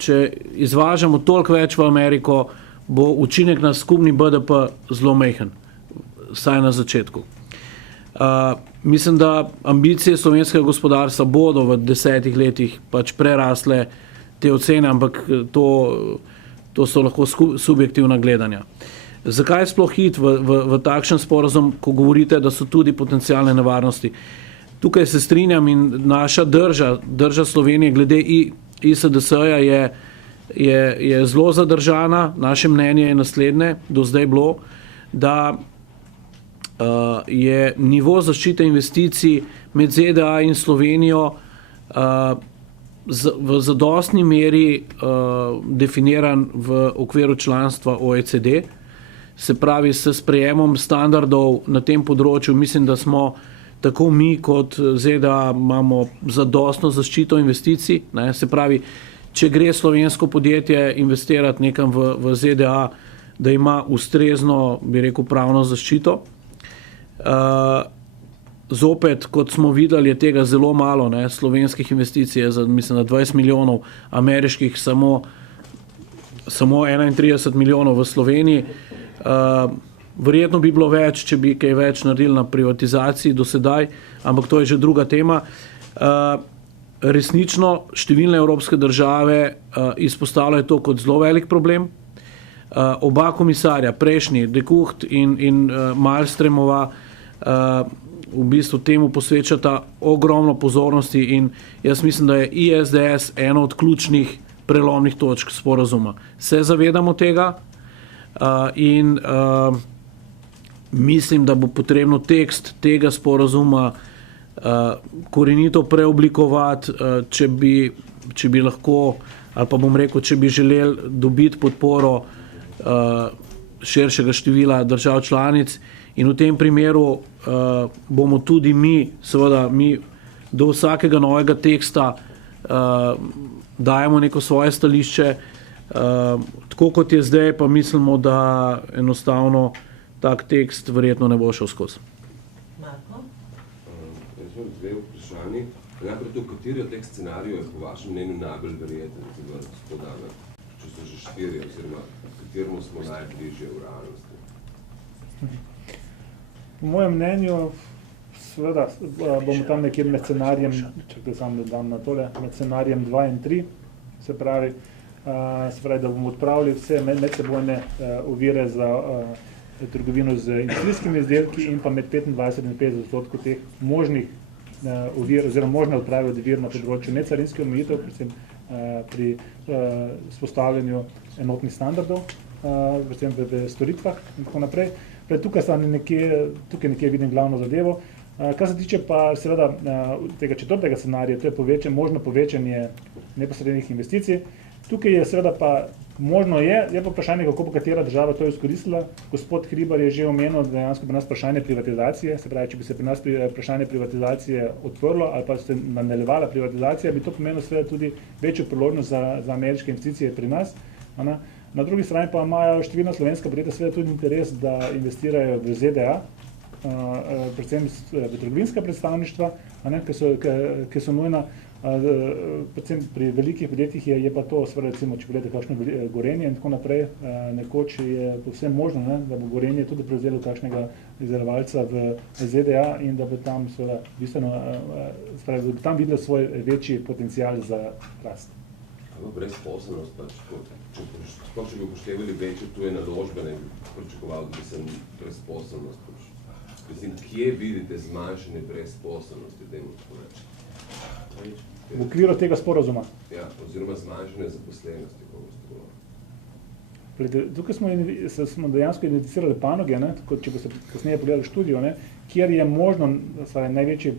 če izvažamo toliko več v Ameriko, bo učinek na skupni BDP zelo majhen, vsaj na začetku. Mislim, da ambicije slovenskega gospodarstva bodo v 10 letih pač prerasle te ocene, ampak to so lahko subjektivna gledanja. Zakaj sploh iti v takšen sporazum, ko govorite, da so tudi potencialne nevarnosti? Tukaj se strinjam in naša drža Slovenije glede ISDS-ja je zelo zadržana. Naše mnenje je naslednje, do zdaj bilo, da je nivo zaščite investicij med ZDA in Slovenijo v zadostni meri definiran v okviru članstva OECD. Se pravi, s sprejemom standardov na tem področju, mislim, da smo tako mi kot ZDA imamo zadostno zaščito investicij. Se pravi, če gre slovensko podjetje investirati nekam v ZDA, da ima ustrezno, bi rekel, pravno zaščito. Zopet, kot smo videli, je tega zelo malo, slovenskih investicij je za, mislim, 20 milijonov, ameriških samo 31 milijonov v Sloveniji. Verjetno bi bilo več, če bi kaj več naredili na privatizaciji do sedaj, ampak to je že druga tema. Resnično številne evropske države izpostavljajo to kot zelo velik problem. Oba komisarja, prejšnji, De Gucht in Malmströmova, v bistvu temu posvečata ogromno pozornosti in jaz mislim, da je ISDS eno od ključnih prelomnih točk sporazuma. Se zavedamo tega in mislim, da bo potrebno tekst tega sporazuma korenito preoblikovati, če bi lahko, ali pa bom rekel, če bi želeli dobiti podporo širšega števila držav članic. In v tem primeru bomo tudi mi do vsakega novega teksta dajemo neko svoje stališče. Tako kot je zdaj, pa mislimo, da enostavno tak tekst verjetno ne bo šel skozi. Marko? Jaz imam dve vprašanji. Najprej to, kateri od teh scenarijev je po vašem mnenju najbolj verjeten za gospodarja? Če so že 4, oziroma kateremu smo najbližje v realnosti? Po mojem mnenju, seveda, bomo tam nekje med scenarijem, čakaj sam da dam na tole, med scenarijem 2 in 3, se pravi, da bomo odpravili vse medsebojne ovire za trgovino z industrijskimi izdelki in pa med 25 in 50% teh možnih ovir, oziroma možne odprave od ovir na področju necarinskih omejitev, predvsem pri vzpostavljanju enotnih standardov, predvsem v storitvah in tako naprej. Tukaj nekje vidim glavno zadevo. Kar se tiče pa seveda tega četrtega scenarija, to je možno povečanje neposrednih investicij. Tukaj je seveda pa možno je pa vprašanje, kako bo katera država to izkoristila. Gospod Hribar je že omenil, da dejansko pri nas vprašanje privatizacije, se pravi, če bi se pri nas vprašanje privatizacije odprlo ali pa se nadaljevala privatizacija, bi to pomenilo seveda tudi večjo priložnost za ameriške investicije pri nas. Na drugi strani pa imajo številna slovenska podjetja seveda tudi interes, da investirajo v ZDA, predvsem v trgovinska predstavništva, ki so nujna. Predvsem pri velikih podjetjih je pa to, seveda recimo, če gledate kakšno Gorenje in tako naprej, nekoč je povsem možno, da bo Gorenje tudi prevzelo kakšnega izdelovalca v ZDA in da bo tam seveda bistveno, da bo tam videlo svoj večji potencial za rast. brezposelnost pač, sploh če bi upoštevali večje tuje naložbe, ne bi pričakoval, da bi se brezposelnost pač. Mislim, kje vidite zmanjšanje brezposelnosti, dajmo tako reči? V okviru tega sporazuma. Ja, oziroma zmanjšanje zaposlenosti, kako boste govorili. Tukaj smo dejansko identificirali panoge, ne, tako, če boste kasneje pogledali študijo, ne, kjer je možno največji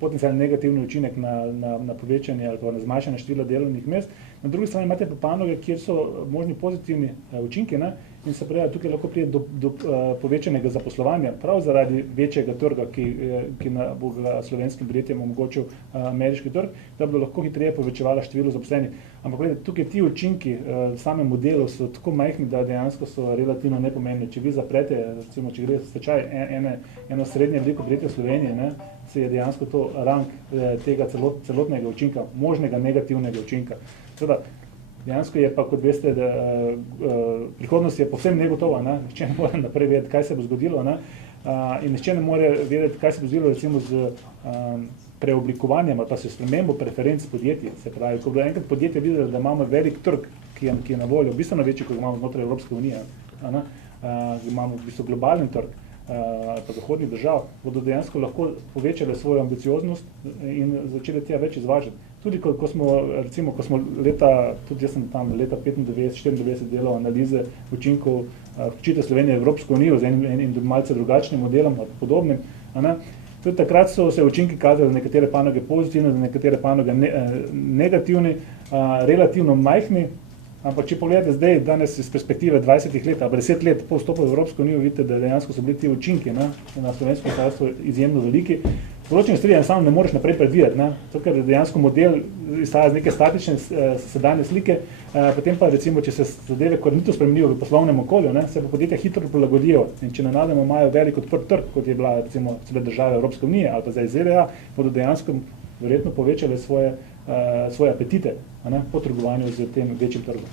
potencialni negativni učinek na povečanje ali pa na zmanjšanje števila delovnih mest. Na drugi strani imate pa panoge, kjer so možni pozitivni učinki, ne, in se pravi, tukaj lahko pride do povečanega zaposlovanja, prav zaradi večjega trga, ki bo slovenskim podjetjem omogočil ameriški trg, da bodo lahko hitreje povečevala število zaposlenih. Ampak gledajte, tukaj ti učinki v samem modelu so tako majhni, da dejansko so relativno nepomembni. Če vi zaprete, recimo, če gre za stečaj eno srednje veliko podjetje v Sloveniji, ne, se je dejansko to rang tega celotnega učinka, možnega negativnega učinka. Teda, dejansko je pa, kot veste, da prihodnost je povsem negotova, ne? Nihče ne more naprej vedeti, kaj se bo zgodilo, ne? In nihče ne more vedeti, kaj se bo zgodilo recimo z preoblikovanjem ali pa s spremembo preferenc podjetij. Se pravi, ko bo enkrat podjetje videlo, da imamo velik trg, ki je na voljo, bistveno večji, kot imamo znotraj Evropske unije, imamo v bistvu globalen trg, pa zahodnih držav, bodo dejansko lahko povečale svojo ambicioznost in začeli tega več izvažati. Tudi ko smo tudi jaz sem tam leta 95-94 delal analize učinkov vključitve Slovenije v Evropsko unijo z enim malce drugačnim modelom, podobnim, tudi takrat so se učinki kazali za nekatere panoge pozitivne, za nekatere panoge negativni, relativno majhni. Ampak če pogledate zdaj, danes iz perspektive 20 let, ali 10 let po vstopu v Evropsko unijo, vidite, da dejansko so bili ti učinki na slovensko gospodarstvo izjemno veliki. Določene stvari enostavno ne moreš naprej predvideti, zato ker dejansko model izhaja z neke statične sedanje slike, potem pa recimo, če se zadeve korenito spremenijo v poslovnem okolju, se pa podjetja hitro prilagodijo in če nenadoma imajo velik odprt trg, kot je bila recimo cele države Evropske unije ali pa zdaj ZDA, bodo dejansko verjetno povečale svoje apetite po trgovanju z tem večjim trgom.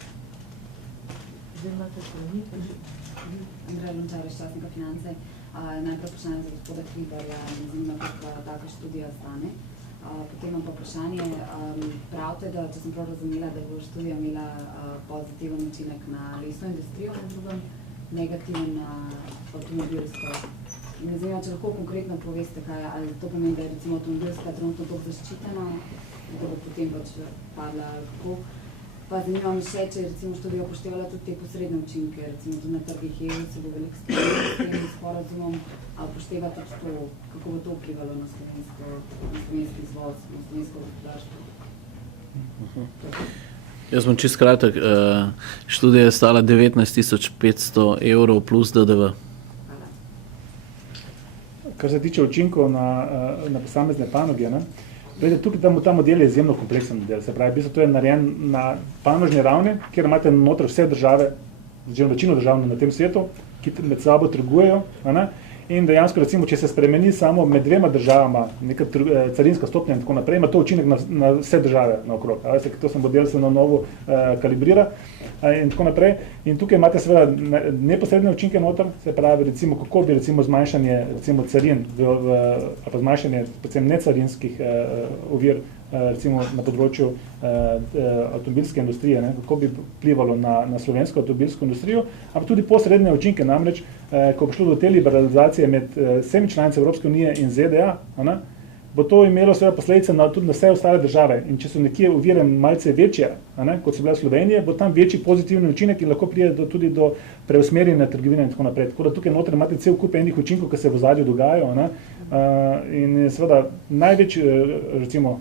Andreja Lončar iz časnika Finance. Najprej vprašanje za gospoda Hribarja, me zanima, kako taka študija stane. Potem imam pa vprašanje, pravite, da, če sem prav razumela, da bo študija imela pozitiven učinek na lesno industrijo, na drugem, negativen na avtomobilsko. In me zanima, če lahko konkretno poveste, kaj, ali to pomeni, da je recimo avtomobilska trenutno tako zaščitena, da bo potem pač padla kako. Pa zanima me še, če recimo študija upoštevala tudi te posredne učinke, recimo tudi na trgih EU se bo veliko spremenilo s tem sporazumom, a upošteva tudi to, kako bo to vplivalo na slovenski izvoz, na slovensko gospodarstvo. Jaz bom čisto kratek. Študija je stala 19.500 € plus DDV. Kar se tiče učinkov na posamezne panoge, tukaj ta model je izjemno kompleksen model, se pravi, to je narejen na panožni ravni, kjer imate noter vse države, večino držav na tem svetu, ki med sabo trgujejo, in dejansko recimo, če se spremeni samo med dvema državama, neka carinska stopnja in tako naprej, ima to učinek na vse države naokrog. To se model se na novo kalibrira in tako naprej. In tukaj imate seveda neposredne učinke noter, se pravi, recimo, kako bi recimo zmanjšanje recimo carin ali pa zmanjšanje predvsem necarinskih ovir recimo na področju avtomobilske industrije, kako bi vplivalo na slovensko avtomobilsko industrijo, ampak tudi posredne učinke, namreč, ko bo šlo do te liberalizacije med vsemi članice Evropske unije in ZDA, bo to imelo seveda posledice tudi na vse ostale države. In če so nekje ovire malce večje, kot so bile v Sloveniji, bo tam večji pozitivni učinek in lahko pride tudi do preusmerjene trgovine in tako naprej. Tako da tukaj noter imate cel kup enih učinkov, ki se v ozadju dogajajo. In seveda največ, recimo,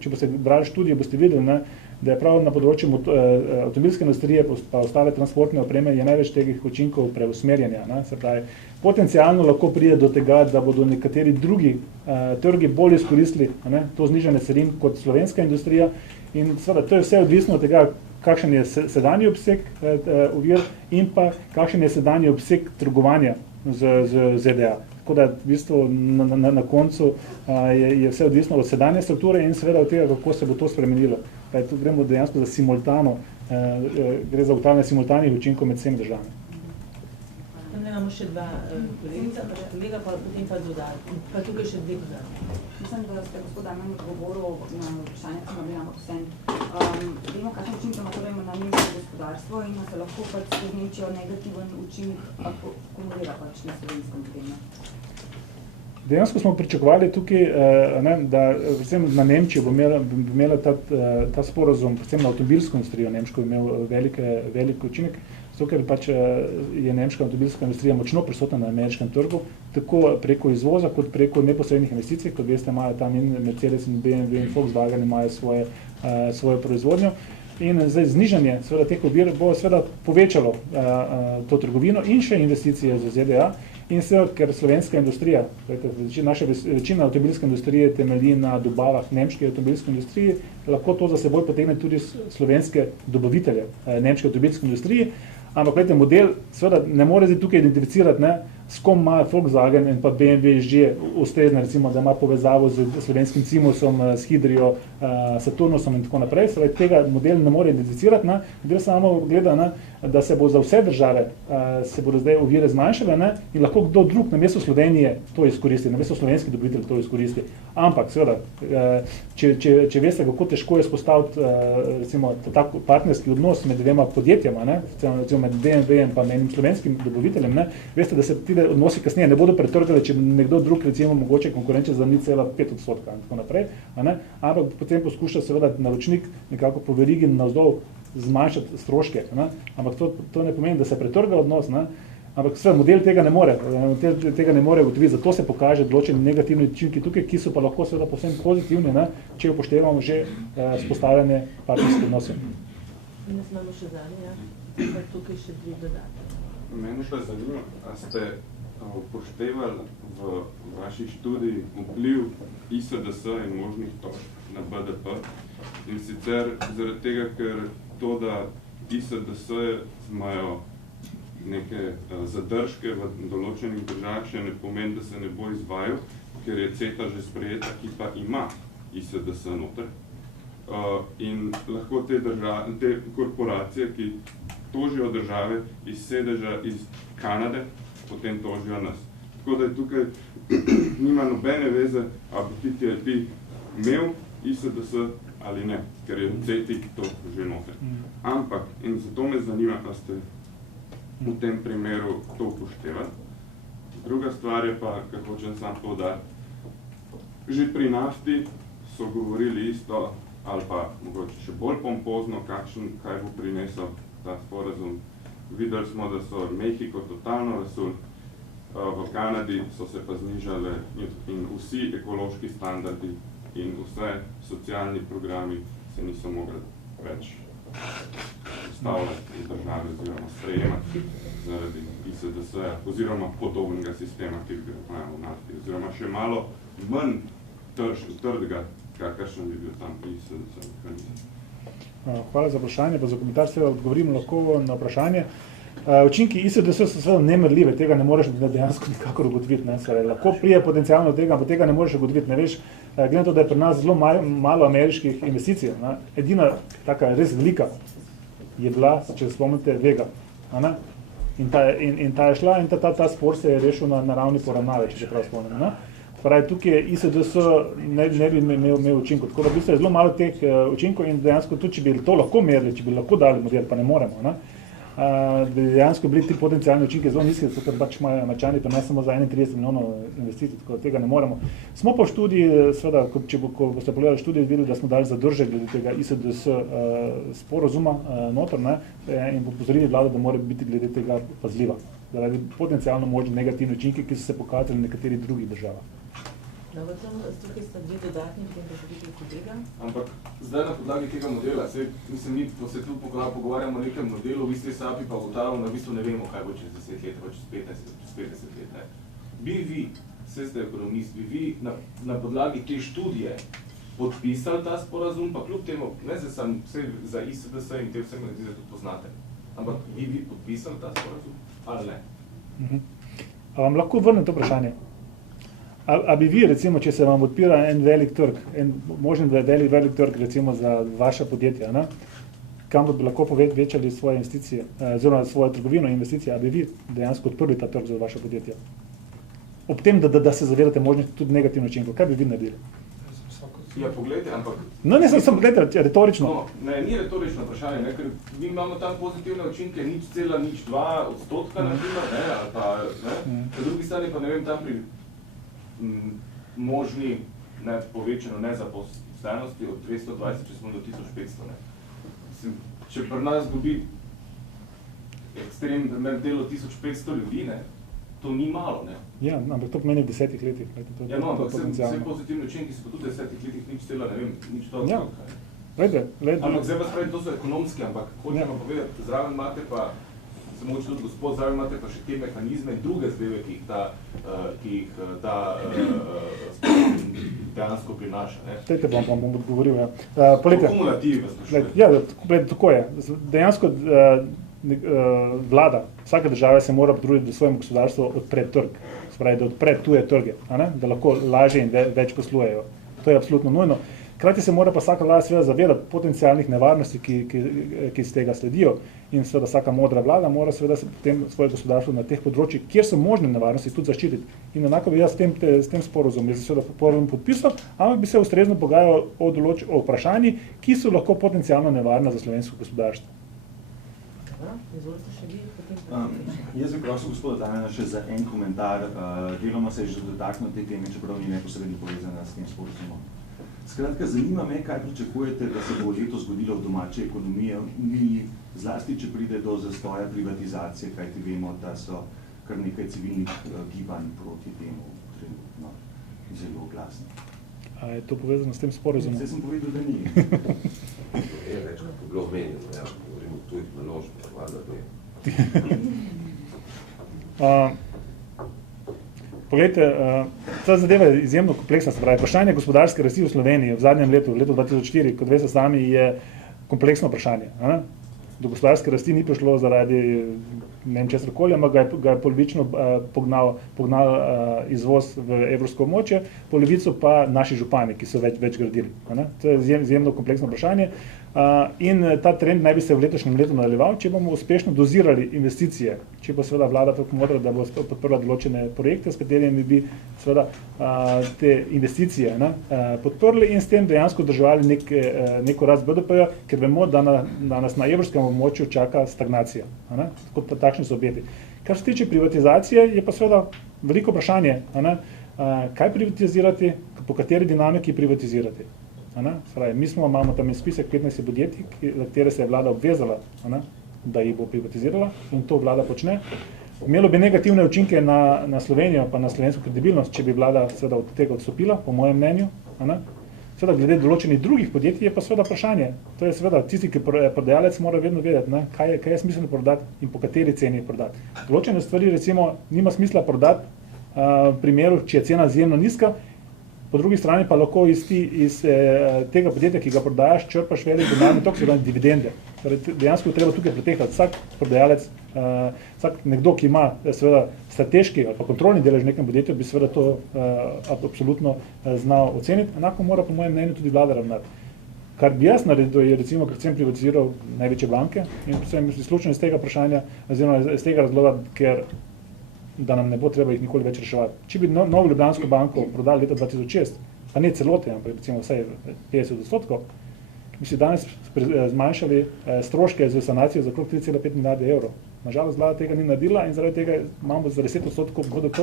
če boste brali študijo, boste videli, da je prav na področju avtomobilske industrije pa ostale transportne opreme je največ teh učinkov preusmerjanja. Se pravi, potencialno lahko pride do tega, da bodo nekateri drugi trgi bolj izkoristili to znižanje carin kot slovenska industrija in seveda to je vse odvisno od tega, kakšen je sedanji obseg ovir in pa kakšen je sedanji obseg trgovanja z ZDA. Tako da v bistvu na koncu je vse odvisno od sedanje strukture in seveda od tega, kako se bo to spremenilo. Tu gremo dejansko za simultano, gre za ugotavljanje simultanih učinkov med vsemi državami. Tam imamo še dva kolegica, pa še kolega, pa potem pa dodati. Pa tukaj še dve dodati. Mislim, da ste gospod Damjan odgovoril na vprašanje, ki smo bili ampak vsem. Vemo, kakšen učinek ima torej na nemško gospodarstvo in da se lahko pač z Nemčijo negativen učinek akumulira pač na slovenskem temu. Dejansko smo pričakovali tukaj, da predvsem na Nemčijo bo imela ta sporazum, predvsem na avtomobilsko industrijo, Nemško imel velik učinek, zato ker pač je nemška avtomobilska industrija močno prisotna na ameriškem trgu, tako preko izvoza kot preko neposrednih investicij, kot veste, imajo tam in Mercedes in BMW in Volkswagen imajo svojo proizvodnjo. In zdaj znižanje seveda teh ovir bo seveda povečalo to trgovino in še investicije za ZDA. In seveda, ker slovenska industrija, naša večina avtomobilske industrije temelji na dobavah nemške avtomobilske industrije, lahko to za seboj potegne tudi slovenske dobavitelje nemške avtomobilske industrije. Ampak gledajte, model seveda ne more zdaj tukaj identificirati, s kom ima Volkswagen in pa BMW že ustrezno, recimo, da ima povezavo z slovenskim Cimosom, s Hydrio, Saturnusom in tako naprej. Seveda tega model ne more identificirati, model samo gleda, da se bo za vse države se bodo zdaj ovire zmanjšale in lahko kdo drug namesto Slovenije to izkoristi, namesto slovenski dobavitelj to izkoristi. Ampak seveda, če veste, kako težko je spostaviti recimo tak partnerski odnos med dvema podjetjama, recimo med BMW in pa enim slovenskim dobaviteljem, veste, da se ti odnosi kasneje ne bodo pretrgali, če nekdo drug recimo mogoče konkurenčen za 0,5% in tako naprej, ampak potem poskuša seveda naročnik nekako po verigi navzdol zmanjšati stroške, ampak to ne pomeni, da se pretrga odnos, ampak seveda model tega ne more ugotoviti, zato se pokaže določeni negativni učinki tukaj, ki so pa lahko seveda povsem pozitivni, če upoštevamo že vzpostavljanje partnerskih odnosov. In nas imamo še zadnje, pa tukaj še dve dodati. Mene pa zanima, a ste upoštevali v vaši študiji vpliv ISDS in možnih točk na BDP in sicer zaradi tega, ker to, da ISDS imajo neke zadržke v določenih državah, še ne pomeni, da se ne bo izvajal, ker je CETA že sprejeta, ki pa ima ISDS noter. In lahko te korporacije, ki tožijo države iz sedeža iz Kanade, potem tožijo nas. Tako da tukaj nima nobene veze, a bi TTIP imel ISDS ali ne, ker je v CETI to že noter. Ampak, in zato me zanima, a ste v tem primeru to upoštevali. Druga stvar je pa, kar hočem sam poudariti, že pri nafti so govorili isto, ali pa mogoče še bolj pompozno, kaj bo prinesel ta sporazum. Videli smo, da so Mehiko totalno razsuli, v Kanadi so se pa znižale in vsi ekološki standardi in vse socialni programi se niso mogli več ustavljati in države oziroma sprejemati zaradi ISDS-ja oziroma podobnega sistema, ki ga imajo v nafti, oziroma še malo manj trdega, kakršen bi bil tam ISDS. Hvala za vprašanje, pa za komentar seveda odgovorim lahko na vprašanje. Učinki ISDS so seveda nemerljive, tega ne moreš dejansko nikakor ugotoviti. Lahko prije potencialno tega, ampak tega ne moreš ugotoviti. Ne veš, glede na to, da je pri nas zelo malo ameriških investicij. Edina taka res velika je bila, če se spomnite, Vega. In ta je šla in ta spor se je rešil na ravni poravnave, če se prav spomnim. Pravi, tukaj ISDS ne bi imel učinkov, tako da v bistvu je zelo malo teh učinkov in dejansko tudi, če bi to lahko merili, če bi lahko dali model, pa ne moremo, bi dejansko bili ti potencialni učinki zelo nizki, zato ker pač imajo Američani pa ne samo za 31 milijonov investicij, tako da tega ne moremo. Smo pa v študiji, seveda, ko boste pogledali študiji, videli, da smo dali zadržek glede tega ISDS sporazuma noter, in popozorili vlado, da mora biti glede tega pazljiva, zaradi potencialno možni negativni učinki, ki so se pokazali v nekaterih drugih državah. Dobro, tukaj sta dve dodatni, potem pa še biti kolega. Ampak zdaj na podlagi tega modela, mi se tu pogovarjamo o nekem modelu, v istri sapi pa ugotavljamo, da v bistvu ne vemo, kaj bo čez 10 let, pa čez 50 let. Bi vi, vse ste ekonomist, bi vi na podlagi te študije podpisali ta sporazum, pa kljub temu, ne za ISDS in te vse medije tudi poznate, ampak bi vi podpisali ta sporazum ali ne? A vam lahko vrnem to vprašanje? A bi vi, recimo, če se vam odpira en velik trg, en možen velik trg, recimo za vaša podjetja, kamor bi lahko povečali svoje investicije, oziroma svojo trgovino in investicije, ali bi vi dejansko odprli ta trg za vaše podjetje? Ob tem, da se zavedate možnosti tudi negativno učinkov, kaj bi vi naredili? Ja, poglejte, ampak... No, ne sem gledal, retorično. No, ne, ni retorično vprašanje, ne, ker mi imamo tam pozitivne učinke 0,02%, na primer, ne, ali pa, ne, po drugi strani pa, ne vem, tam pri možni, ne, povečano nezaposlenosti od 220, če smo do 1500, ne. Mislim, če pri nas dobi ekstrem primer delo 1500 ljudi, ne, to ni malo, ne. Ja, ampak to pomeni v 10 letih. Ja, no, ampak vse pozitivne učinki so pa tudi v 10 letih nič cela, ne vem, nič to ja. Ampak zdaj pa spravi, to so ekonomski, ampak hočemo povedati, zraven imate pa, se mogoče tudi gospod, zraven imate pa še te mehanizme in druge zadeve, ki jih ta dejansko prinaša, ne. Tejte bom odgovoril, ja. Kumulativi vas sprašujem. Ja, tako je. Dejansko vlada, vsaka država se mora potruditi, da svojemu gospodarstvu odpre trg, spravi, da odpre tuje trge, da lahko lažje in več poslujejo. To je absolutno nujno. Hkrati se mora pa vsaka vlada seveda zavedati potencialnih nevarnosti, ki z tega sledijo. In seveda vsaka modra vlada mora seveda potem svoje gospodarstvo na teh področjih, kjer so možne nevarnosti, tudi zaščititi. In enako bi jaz s tem sporozumom, jaz seveda sporozum podpisal, ampak bi se ustrezno pogajal o vprašanji, ki so lahko potencialno nevarna za slovensko gospodarstvo. Izvolite še vi, Jaz bi prosil gospoda Damjana še za en komentar. Deloma se je že dotaknil te teme, čeprav ni neposredno povezana s tem sporozumom. Skratka, zanima me, kaj pričakujete, da se bo letos zgodilo v domači ekonomiji, zlasti, če pride do zastoja privatizacije, kajti vemo, da so kar nekaj civilnih gibanj proti temu trenutno zelo glasni. A je to povezano s tem sporozumom? Zdaj sem povedal, da ni. Je več, kot je bilo omenjeno, ja, govorimo o tujih naložbah, valjda ne. Poglejte, ta zadeva je izjemno kompleksna, se pravi, vprašanje gospodarske rasti v Sloveniji v zadnjem letu, v letu 2004, kot veste sami, je kompleksno vprašanje. Do gospodarske rasti ni prišlo zaradi ne vem česar koli, ampak ga je polovično pognal izvoz v evropsko območje, polovico pa naši župani, ki so več gradili. To je izjemno kompleksno vprašanje. In ta trend naj bi se v letošnjem letu nadaljeval, če bomo uspešno dozirali investicije, če bo seveda vlada tako modra, da bo podprla določene projekte, s katerimi bi seveda te investicije podprli in s tem dejansko državali neko rast BDP-ja, ker vemo, da nas na evropskem območju čaka stagnacija. Kot pa takšni so obeti. Kar se tiče privatizacije, je pa seveda veliko vprašanje, kaj privatizirati, po kateri dinamiki privatizirati. Mi imamo tam spisek 15 podjetij, za katere se je vlada obvezala, da jih bo privatizirala in to vlada počne. Imelo bi negativne učinke na Slovenijo pa na slovensko kredibilnost, če bi vlada seveda od tega odstopila, po mojem mnenju. Seveda glede določenih drugih podjetij je pa seveda vprašanje. To je seveda tisti, ki prodajalec mora vedno vedeti, kaj je smiselno prodati in po kateri ceni prodati. Določene stvari recimo nima smisla prodati v primeru, če je cena izjemno nizka, po drugi strani pa lahko iz tega podjetja, ki ga prodajaš, črpaš velik denarni tok, seveda dividende. Dejansko je treba tukaj pretehtati. Vsak prodajalec, nekdo, ki ima seveda strateški ali pa kontrolni delež v nekem podjetju, bi seveda to absolutno znal oceniti. Enako mora po mojem mnenju tudi vlada ravnati. Kar bi jaz naredil, je recimo, ker sem privatiziral največje banke in sem izključen iz tega vprašanja, oziroma iz tega razloga, ker da nam ne bo treba jih nikoli več reševati. Če bi Novo Ljubljansko banko prodali leta 2006, pa ne celote, ampak recimo vsaj 50%, bi si danes zmanjšali stroške za sanacijo za okrog 3,5 milijarde evrov. Nažalost, vlada tega ni naredila in zaradi tega imamo za 10% BDP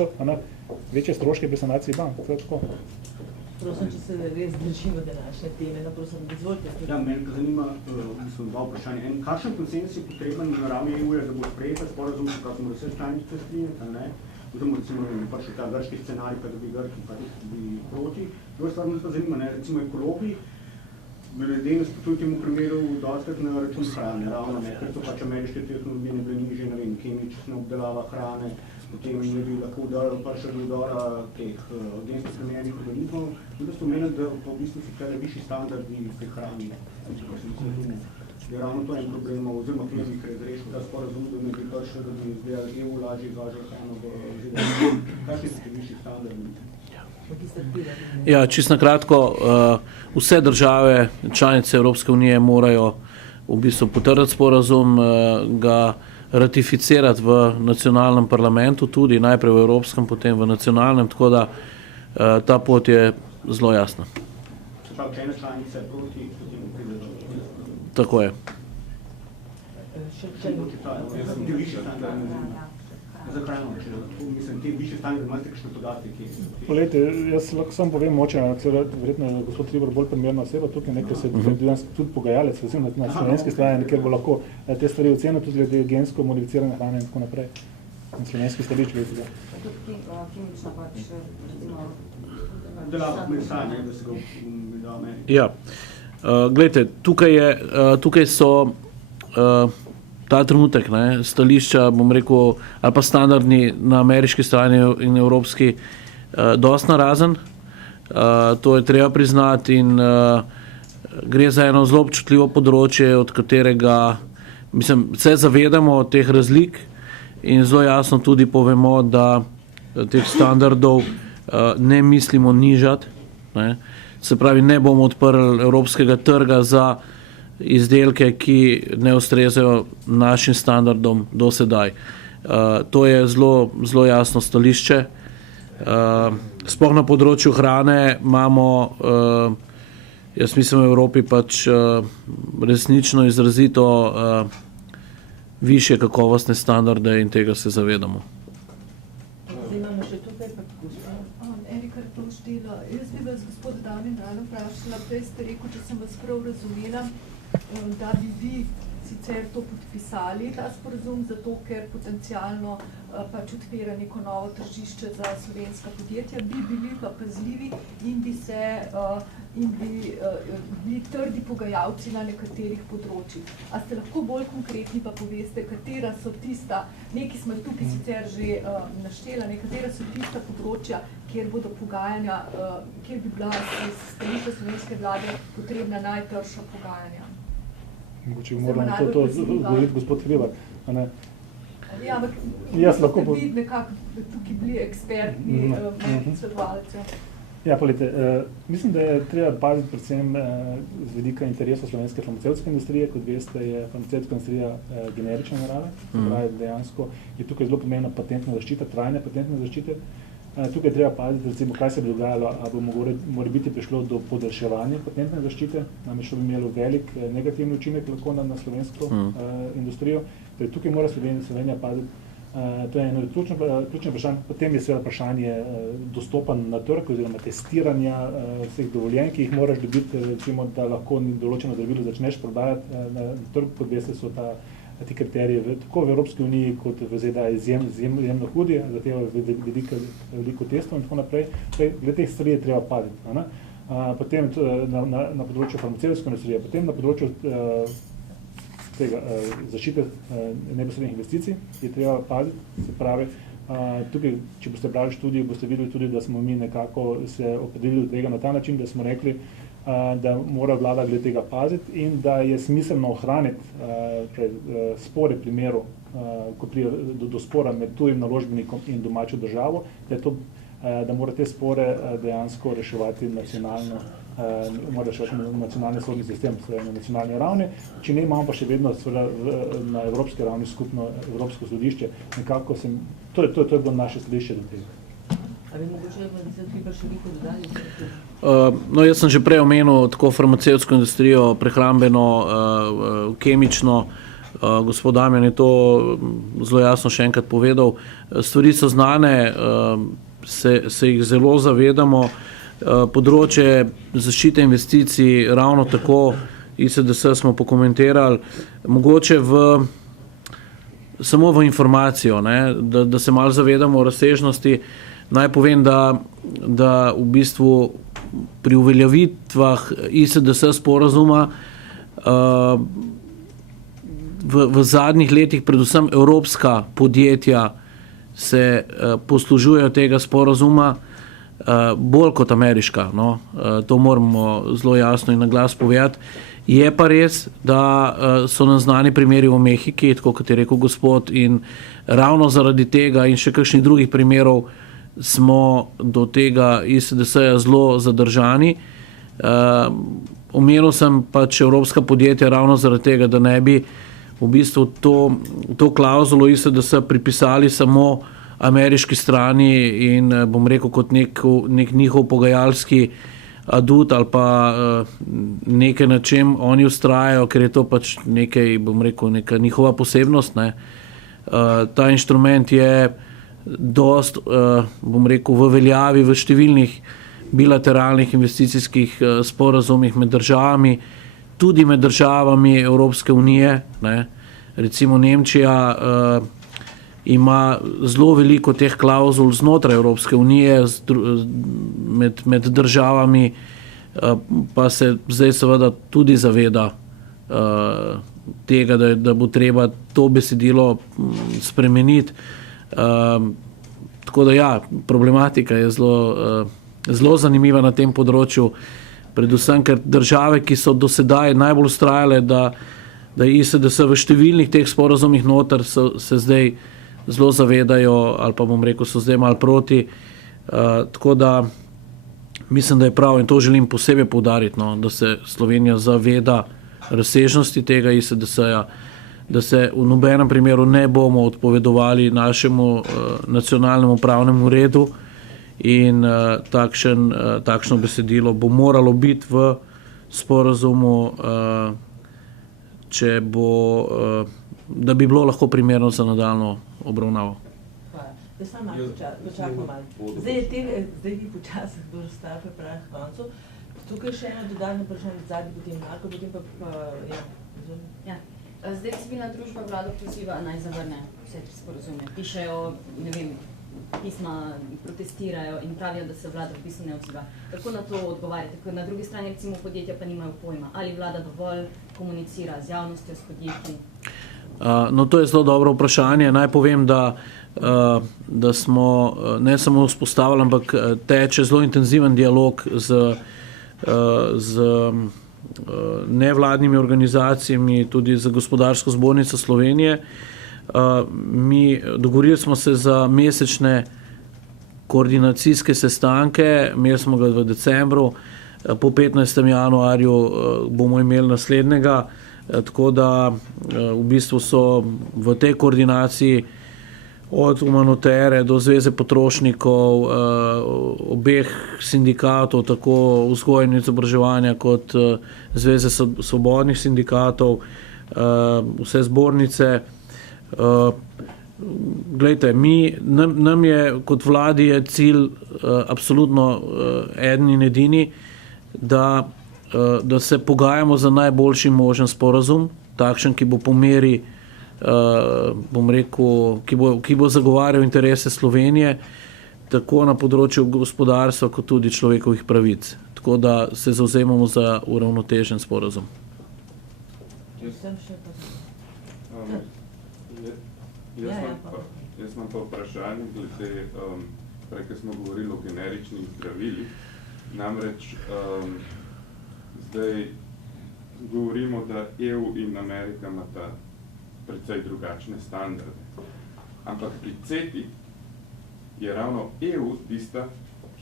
večje stroške pri sanaciji bank. To je tako. Prosim, če se res držimo današnje teme, prosim, izvolite. Ja, meni pa zanima, dva vprašanja. Kakšen konsens je potreben na ravni EU-ja, da bo sprejeta sporazum, kako smo vse članice strinjati, oziroma recimo pač ta grški scenarij, pa da bi Grki pa bi proti. Druga stvar me pa zanima, recimo ekologi, glede nasprotuje temu primeru dostakrat na račun hrane, ravno ker so pač ameriške tehnologije bile nižje, ne vem, kemična obdelava hrane, potem je bi lahko prišel do udora teh gensko spremenjenih organizmov, in da ste omenili, da v bistvu so tukaj višji standardi pri hrani. Je ravno to en problem, oziroma ki bi razrešil ta sporazum, da ne bi prišel, da bi zdaj EU lažje izvažal hrano v ZDA. Kakšni so ti višji standardi? Ja, čisto na kratko, vse države članice Evropske unije morajo v bistvu potrditi sporazum, ga ratificirati v nacionalnem parlamentu, tudi najprej v evropskem, potem v nacionalnem, tako da ta pot je zelo jasna. Se pravi, če ena članica je proti, potem pride do Tako je. Te višje standarde, za hrano, mislim, te višje standarde, imate kakšne podatke, ki Poglejte, jaz lahko samo povem moče, verjetno je gospod Hribar bolj primerna oseba tukaj, nekaj se tudi pogajalec, recimo na slovenski strani, kjer bo lahko te stvari ocenil, tudi glede gensko modificirane hrane in tako naprej. Na slovenski stališč glede. Tudi kemična pač, recimo, delava mesa, da se ga da Amerika. Ja. Glejte, tukaj so ta trenutek stališča, bom rekel, ali pa standardni na ameriški strani in evropski dosti narazen. To je treba priznati in gre za eno zelo občutljivo področje, od katerega, mislim, se zavedamo teh razlik in zelo jasno tudi povemo, da teh standardov ne mislimo nižati. Se pravi, ne bomo odprli evropskega trga za izdelke, ki ne ustrezajo našim standardom do sedaj. To je zelo jasno stališče. Sploh na področju hrane imamo, jaz mislim, v Evropi pač resnično izrazito višje kakovostne standarde in tega se zavedamo. Imamo še tukaj pa gospod. Erika Repovštela, jaz bi vas, gospod Damjan, rano vprašala, prej ste rekel, če sem vas prav razumela, da bi vi sicer to podpisali, ta sporazum, zato ker potencialno pač odpira neko novo tržišče za slovenska podjetja, bi bili pa pazljivi in bi bili trdi pogajalci na nekaterih področjih. A ste lahko bolj konkretni pa poveste, katera so tista, nekaj smo tukaj sicer že naštela, nekatera so tista področja, kjer bodo pogajanja, kjer bi bila s stališča slovenske vlade potrebna najtrša pogajanja. Mogoče moramo to govoriti gospod Hribar. Ja, ampak bi nekako tukaj bili ekspertni svetovalci. Ja, polite, mislim, da je treba paziti predvsem z vidika interesov slovenske farmacevtske industrije. Kot veste, je farmacevtska industrija generične narave, se pravi, dejansko je tukaj zelo pomembna patentna zaščita, trajne patentne zaščite. Tukaj treba paziti, recimo, kaj se bi dogajalo, a bo mora biti prišlo do podaljševanja patentne zaščite, namreč to bi imelo velik negativni učinek lahko na slovensko industrijo. Torej, tukaj mora Slovenija paziti. To je eno ključno vprašanje. Potem je seveda vprašanje dostopa na trg oziroma testiranja vseh dovoljenj, ki jih moraš dobiti, recimo, da lahko določeno zdravilo začneš prodajati na trg. Kot veste, so ti kriteriji tako v Evropski uniji kot v ZDA izjemno hudi, zahtevajo veliko testov in tako naprej. Glede teh stvari je treba paziti. Potem na področju farmacevtske industrije, potem na področju zaščite neposrednih investicij je treba paziti. Se pravi, tukaj, če boste brali študijo, boste videli tudi, da smo mi nekako se opredelili do tega na ta način, da smo rekli, da mora vlada glede tega paziti in da je smiselno ohraniti spore primerov, ko pride do spora med tujim naložbenikom in domačo državo, da mora te spore dejansko reševati nacionalni sodni sistem, na nacionalni ravni. Če ne, imamo pa še vedno na evropski ravni skupno Evropsko sodišče. Nekako to je bilo naše stališče do tega. Ali mogoče pa še nekaj dodali? No, jaz sem že prej omenil tako farmacevtsko industrijo, prehrambeno, kemično. Gospod Damjan je to zelo jasno še enkrat povedal. Stvari so znane, se jih zelo zavedamo. Področje zaščite investicij ravno tako, ISDS smo pokomentirali, mogoče samo v informacijo, da se malo zavedamo o razsežnosti. Naj povem, da v bistvu pri uveljavitvah ISDS sporazuma v zadnjih letih predvsem evropska podjetja se poslužujejo tega sporazuma bolj kot ameriška. To moramo zelo jasno in na glas povedati. Je pa res, da so nam znani primeri v Mehiki, tako kot je rekel gospod, in ravno zaradi tega in še kakšnih drugih primerov smo do tega ISDS-ja zelo zadržani. omenil sem pač evropska podjetja ravno zaradi tega, da ne bi v bistvu to klauzulo ISDS pripisali samo ameriški strani in bom rekel kot nek njihov pogajalski adut ali pa nekaj, na čem oni ustrajajo, ker je to pač nekaj, bom rekel, neka njihova posebnost. Ne. Ta inštrument je dost, bom rekel, v veljavi v številnih bilateralnih investicijskih sporazumih med državami, tudi med državami Evropske unije. Ne. Recimo Nemčija ima zelo veliko teh klauzul znotraj Evropske unije med državami, pa se zdaj seveda tudi zaveda tega, da bo treba to besedilo spremeniti. Tako da ja, problematika je zelo zanimiva na tem področju, predvsem, ker države, ki so do sedaj najbolj vztrajale, da je ISDS v številnih teh sporazumih noter, se zdaj zelo zavedajo, ali pa bom rekel, so zdaj malo proti. Tako da mislim, da je prav, in to želim posebej poudariti, no, da se Slovenija zaveda razsežnosti tega ISDS-ja, da se v nobenem primeru ne bomo odpovedovali našemu nacionalnemu pravnemu redu in takšno besedilo bo moralo biti v sporazumu, da bi bilo lahko primerno za nadaljnjo obravnavo. Hvala. Jaz samo malo počakam malo. Zdaj vi počasih boš stali pripraviti k koncu. Tukaj še eno dodatno vprašanje, zadnji potem Marko, potem pa ja. Zdaj civilna družba vlado poziva naj zavrne vse te sporazume. Pišejo, ne vem, pisma, protestirajo in pravijo, da se vlada v bistvu ne odziva. Kako na to odgovarjate? Na drugi strani recimo podjetja pa nimajo pojma. Ali vlada dovolj komunicira z javnostjo, s podjetji? No, to je zelo dobro vprašanje. Naj povem, da smo ne samo vzpostavili, ampak teče zelo intenziven dialog z nevladnimi organizacijami, tudi z Gospodarsko zbornico Slovenije. Dogovorili smo se za mesečne koordinacijske sestanke, imeli smo ga v decembru, po 15. januarju bomo imeli naslednjega, tako da v bistvu so v tej koordinaciji od Humanitere do Zveze potrošnikov, obeh sindikatov, tako vzgoje in izobraževanja kot Zveze svobodnih sindikatov, vse zbornice. Glejte, nam je kot vladi je cilj absolutno eden in edini, da se pogajamo za najboljši možen sporazum, takšen, ki bo po meri, bom rekel, ki bo zagovarjal interese Slovenije, tako na področju gospodarstva, kot tudi človekovih pravic. Tako da se zavzemamo za uravnotežen sporazum. Jaz imam pa vprašanje glede, prej, ko smo govorili o generičnih zdravilih. Namreč zdaj govorimo, da EU in Amerika imata precej drugačne standarde. Ampak pri CETI je ravno EU tista,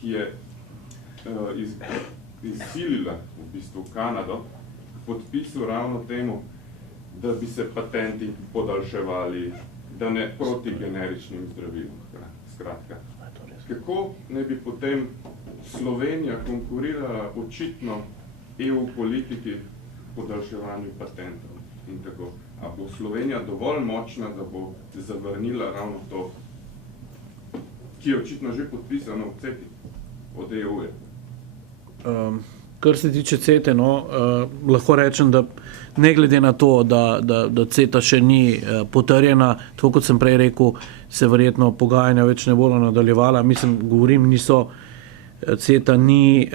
ki je izsilila v bistvu Kanado k podpisu ravno temu, da bi se patenti podaljševali, da ne proti generičnim zdravilom. Skratka, kako ne bi potem Slovenija konkurirala očitno EU politiki podaljševanju patentov in tako? A bo Slovenija dovolj močna, da bo zavrnila ravno to, ki je očitno že podpisano v CETI od EU-je? Kar se tiče CETE, lahko rečem, da ne glede na to, da CETA še ni potrjena, tako kot sem prej rekel, se verjetno pogajanja več ne bodo nadaljevala. Mislim, CETA ni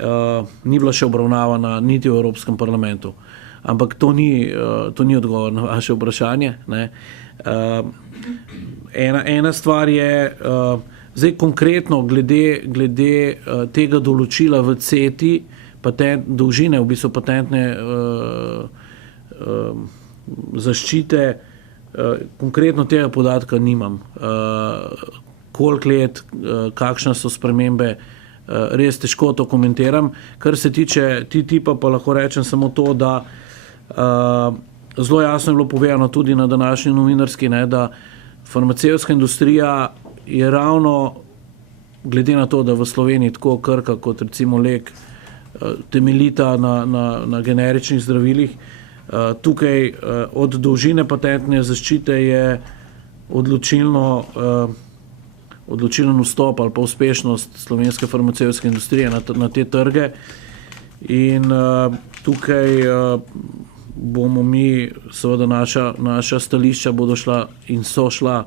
bila še obravnavana niti v Evropskem parlamentu. Ampak to ni odgovor na vaše vprašanje. Ne. Ena stvar je, zdaj konkretno glede tega določila v CETI, dolžine v bistvu patentne zaščite, konkretno tega podatka nimam. Koliko let, kakšne so spremembe res težko to komentiram. Kar se tiče TTIP-a, pa lahko rečem samo to, da zelo jasno je bilo povedano tudi na današnji novinarski, ne, da farmacevtska industrija je ravno, glede na to, da v Sloveniji tako Krka kot recimo Lek temeljita na generičnih zdravilih, tukaj od dolžine patentne zaščite je odločilen vstop ali pa uspešnost slovenske farmacevtske industrije na te trge in tukaj bomo mi, seveda naša stališča bodo šla in so šla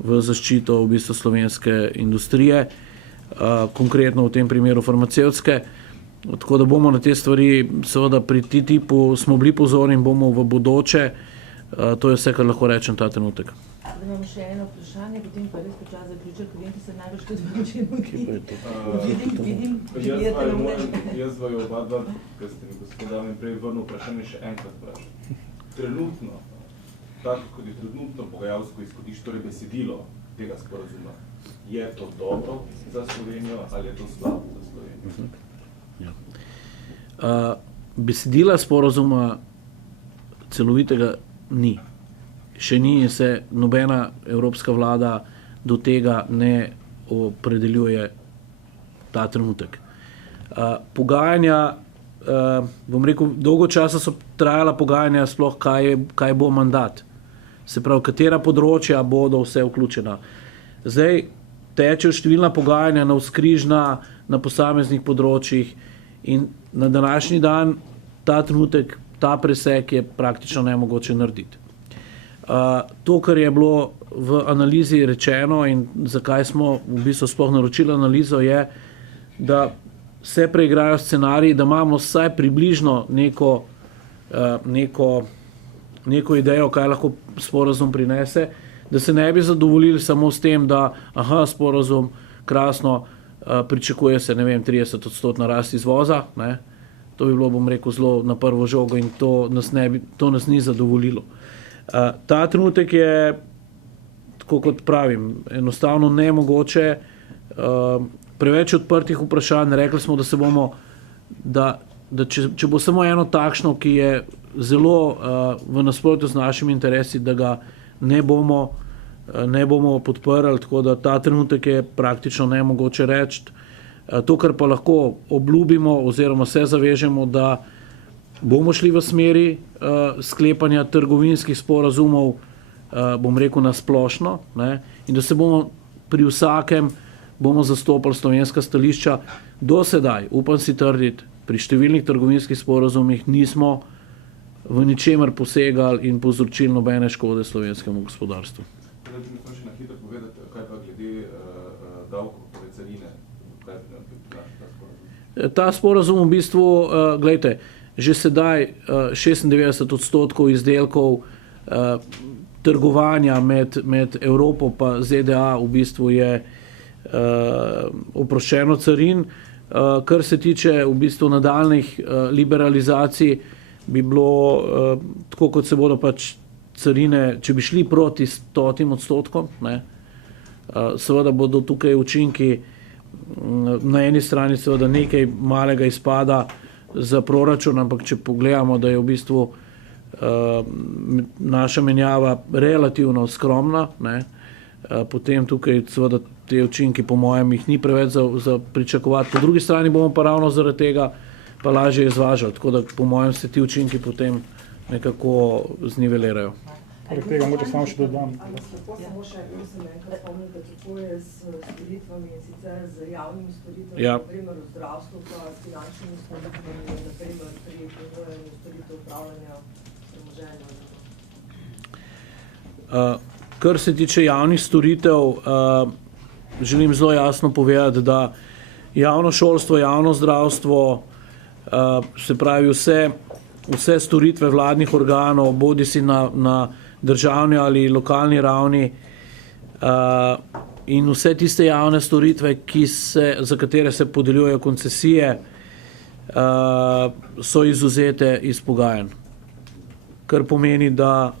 v zaščito v bistvu slovenske industrije, konkretno v tem primeru farmacevtske. Tako da bomo na te stvari, seveda pri TTIP-u smo bili pozorni in bomo v bodoče, to je vse, kar lahko rečem ta trenutek. Da imamo še eno vprašanje, potem pa res počas zaključek, ko vem, da se največ tudi vločimo, vidim, živete na mreži. Jaz vaju oba dva, ker ste mi gospodami prej vrnil vprašanje, še enkrat vprašam. Trenutno, tako kot je trenutno pogajalsko izhodišče, torej besedilo tega sporazuma, je to dobro za Slovenijo ali je to slabo za Slovenijo? Besedila sporazuma celovitega ni. Še ni se nobena evropska vlada do tega ne opredeljuje ta trenutek. Pogajanja, bom rekel, dolgo časa so trajala pogajanja sploh, kaj bo mandat. Se pravi, katera področja bodo vse vključena. Zdaj tečejo številna pogajanja navzkrižna na posameznih področjih in na današnji dan ta trenutek, ta presek je praktično nemogoče narediti. To, kar je bilo v analizi rečeno in zakaj smo v bistvu sploh naročili analizo, je, da se preigrajo scenariji, da imamo vsaj približno neko idejo, kaj lahko sporazum prinese, da se ne bi zadovoljili samo s tem, da sporazum, krasno, pričakuje se, 30% rast izvoza, ne? To bi bilo, bom rekel, zelo na prvo žogo in to nas ni zadovoljilo. Ta trenutek je, tako kot pravim, enostavno nemogoče, preveč odprtih vprašanj. Rekli smo, da se bomo, da če bo samo eno takšno, ki je zelo v nasprotju z našimi interesi, da ga ne bomo podprli, tako da ta trenutek je praktično nemogoče reči. To, kar pa lahko obljubimo oziroma se zavežemo, da bomo šli v smeri sklepanja trgovinskih sporazumov, bom rekel, na splošno, ne, in da se bomo pri vsakem zastopali slovenska stališča. Do sedaj, upam si trditi, pri številnih trgovinskih sporazumih nismo v ničemer posegali in povzročili nobene škode slovenskemu gospodarstvu. Če mi še na hitro povedati, kaj pa glede davkov, torej carine, kaj prinaša ta sporazum? Ta sporazum v bistvu, glejte, že sedaj 96% izdelkov trgovanja med Evropo pa ZDA v bistvu je oproščeno carin. Kar se tiče v bistvu nadaljnjih liberalizacij, bi bilo tako, kot se bodo pač carine, če bi šli proti 100%, ne, seveda bodo tukaj učinki na eni strani seveda nekaj malega izpada za proračun, ampak če pogledamo, da je v bistvu naša menjava relativno skromna, ne, potem tukaj seveda te učinki po mojem jih ni preveč za pričakovati. Po drugi strani bomo pa ravno zaradi tega pa lažje izvažali, tako da po mojem se ti učinki potem nekako znivelirajo. Poleg tega moče samo še dodam. Lahko samo še, prosim, enkrat spomnite, kako je s storitvami in sicer z javnimi storitvami, naprimer v zdravstvu, pa s finančnimi storitvami, naprimer pri ponujanju storitev upravljanja premoženja. Kar se tiče javnih storitev, želim zelo jasno povedati, da javno šolstvo, javno zdravstvo, se pravi vse storitve vladnih organov, bodisi na državni ali lokalni ravni in vse tiste javne storitve, za katere se podeljujejo koncesije, so izvzete iz pogajanj. Kar pomeni, da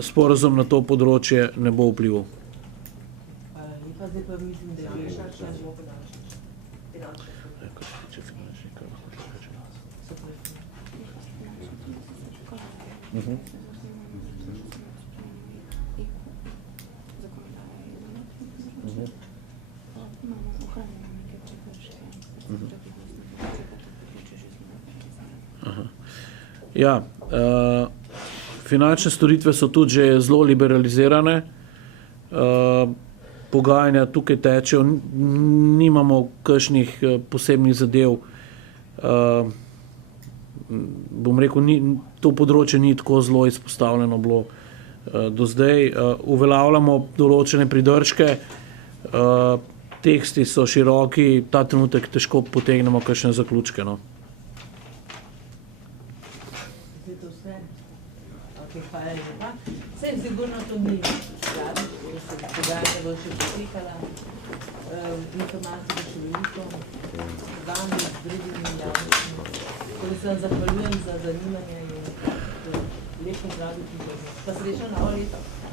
sporazum na to področje ne bo vplival. Hvala lepa, zdaj pa mislim, da je še zelo podaljšen. finančne. Ja, finančne storitve so tudi že zelo liberalizirane. Pogajanja tukaj tečejo, nimamo kakšnih posebnih zadev. Bom rekel, to področje ni tako zelo izpostavljeno bilo do zdaj. Uveljavljamo določene pridržke, teksti so široki, ta trenutek težko potegnemo kakšne zaključke. No. Hvala lepa. Saj sigurno to ni skladno, da se pogajanja bo še potekala. Informacij bo še veliko, vami, z drugimi javnostmi. Tako da se vam zahvaljujem za zanimanje in lepo zdravi prihodnost. Pa srečno novo leto.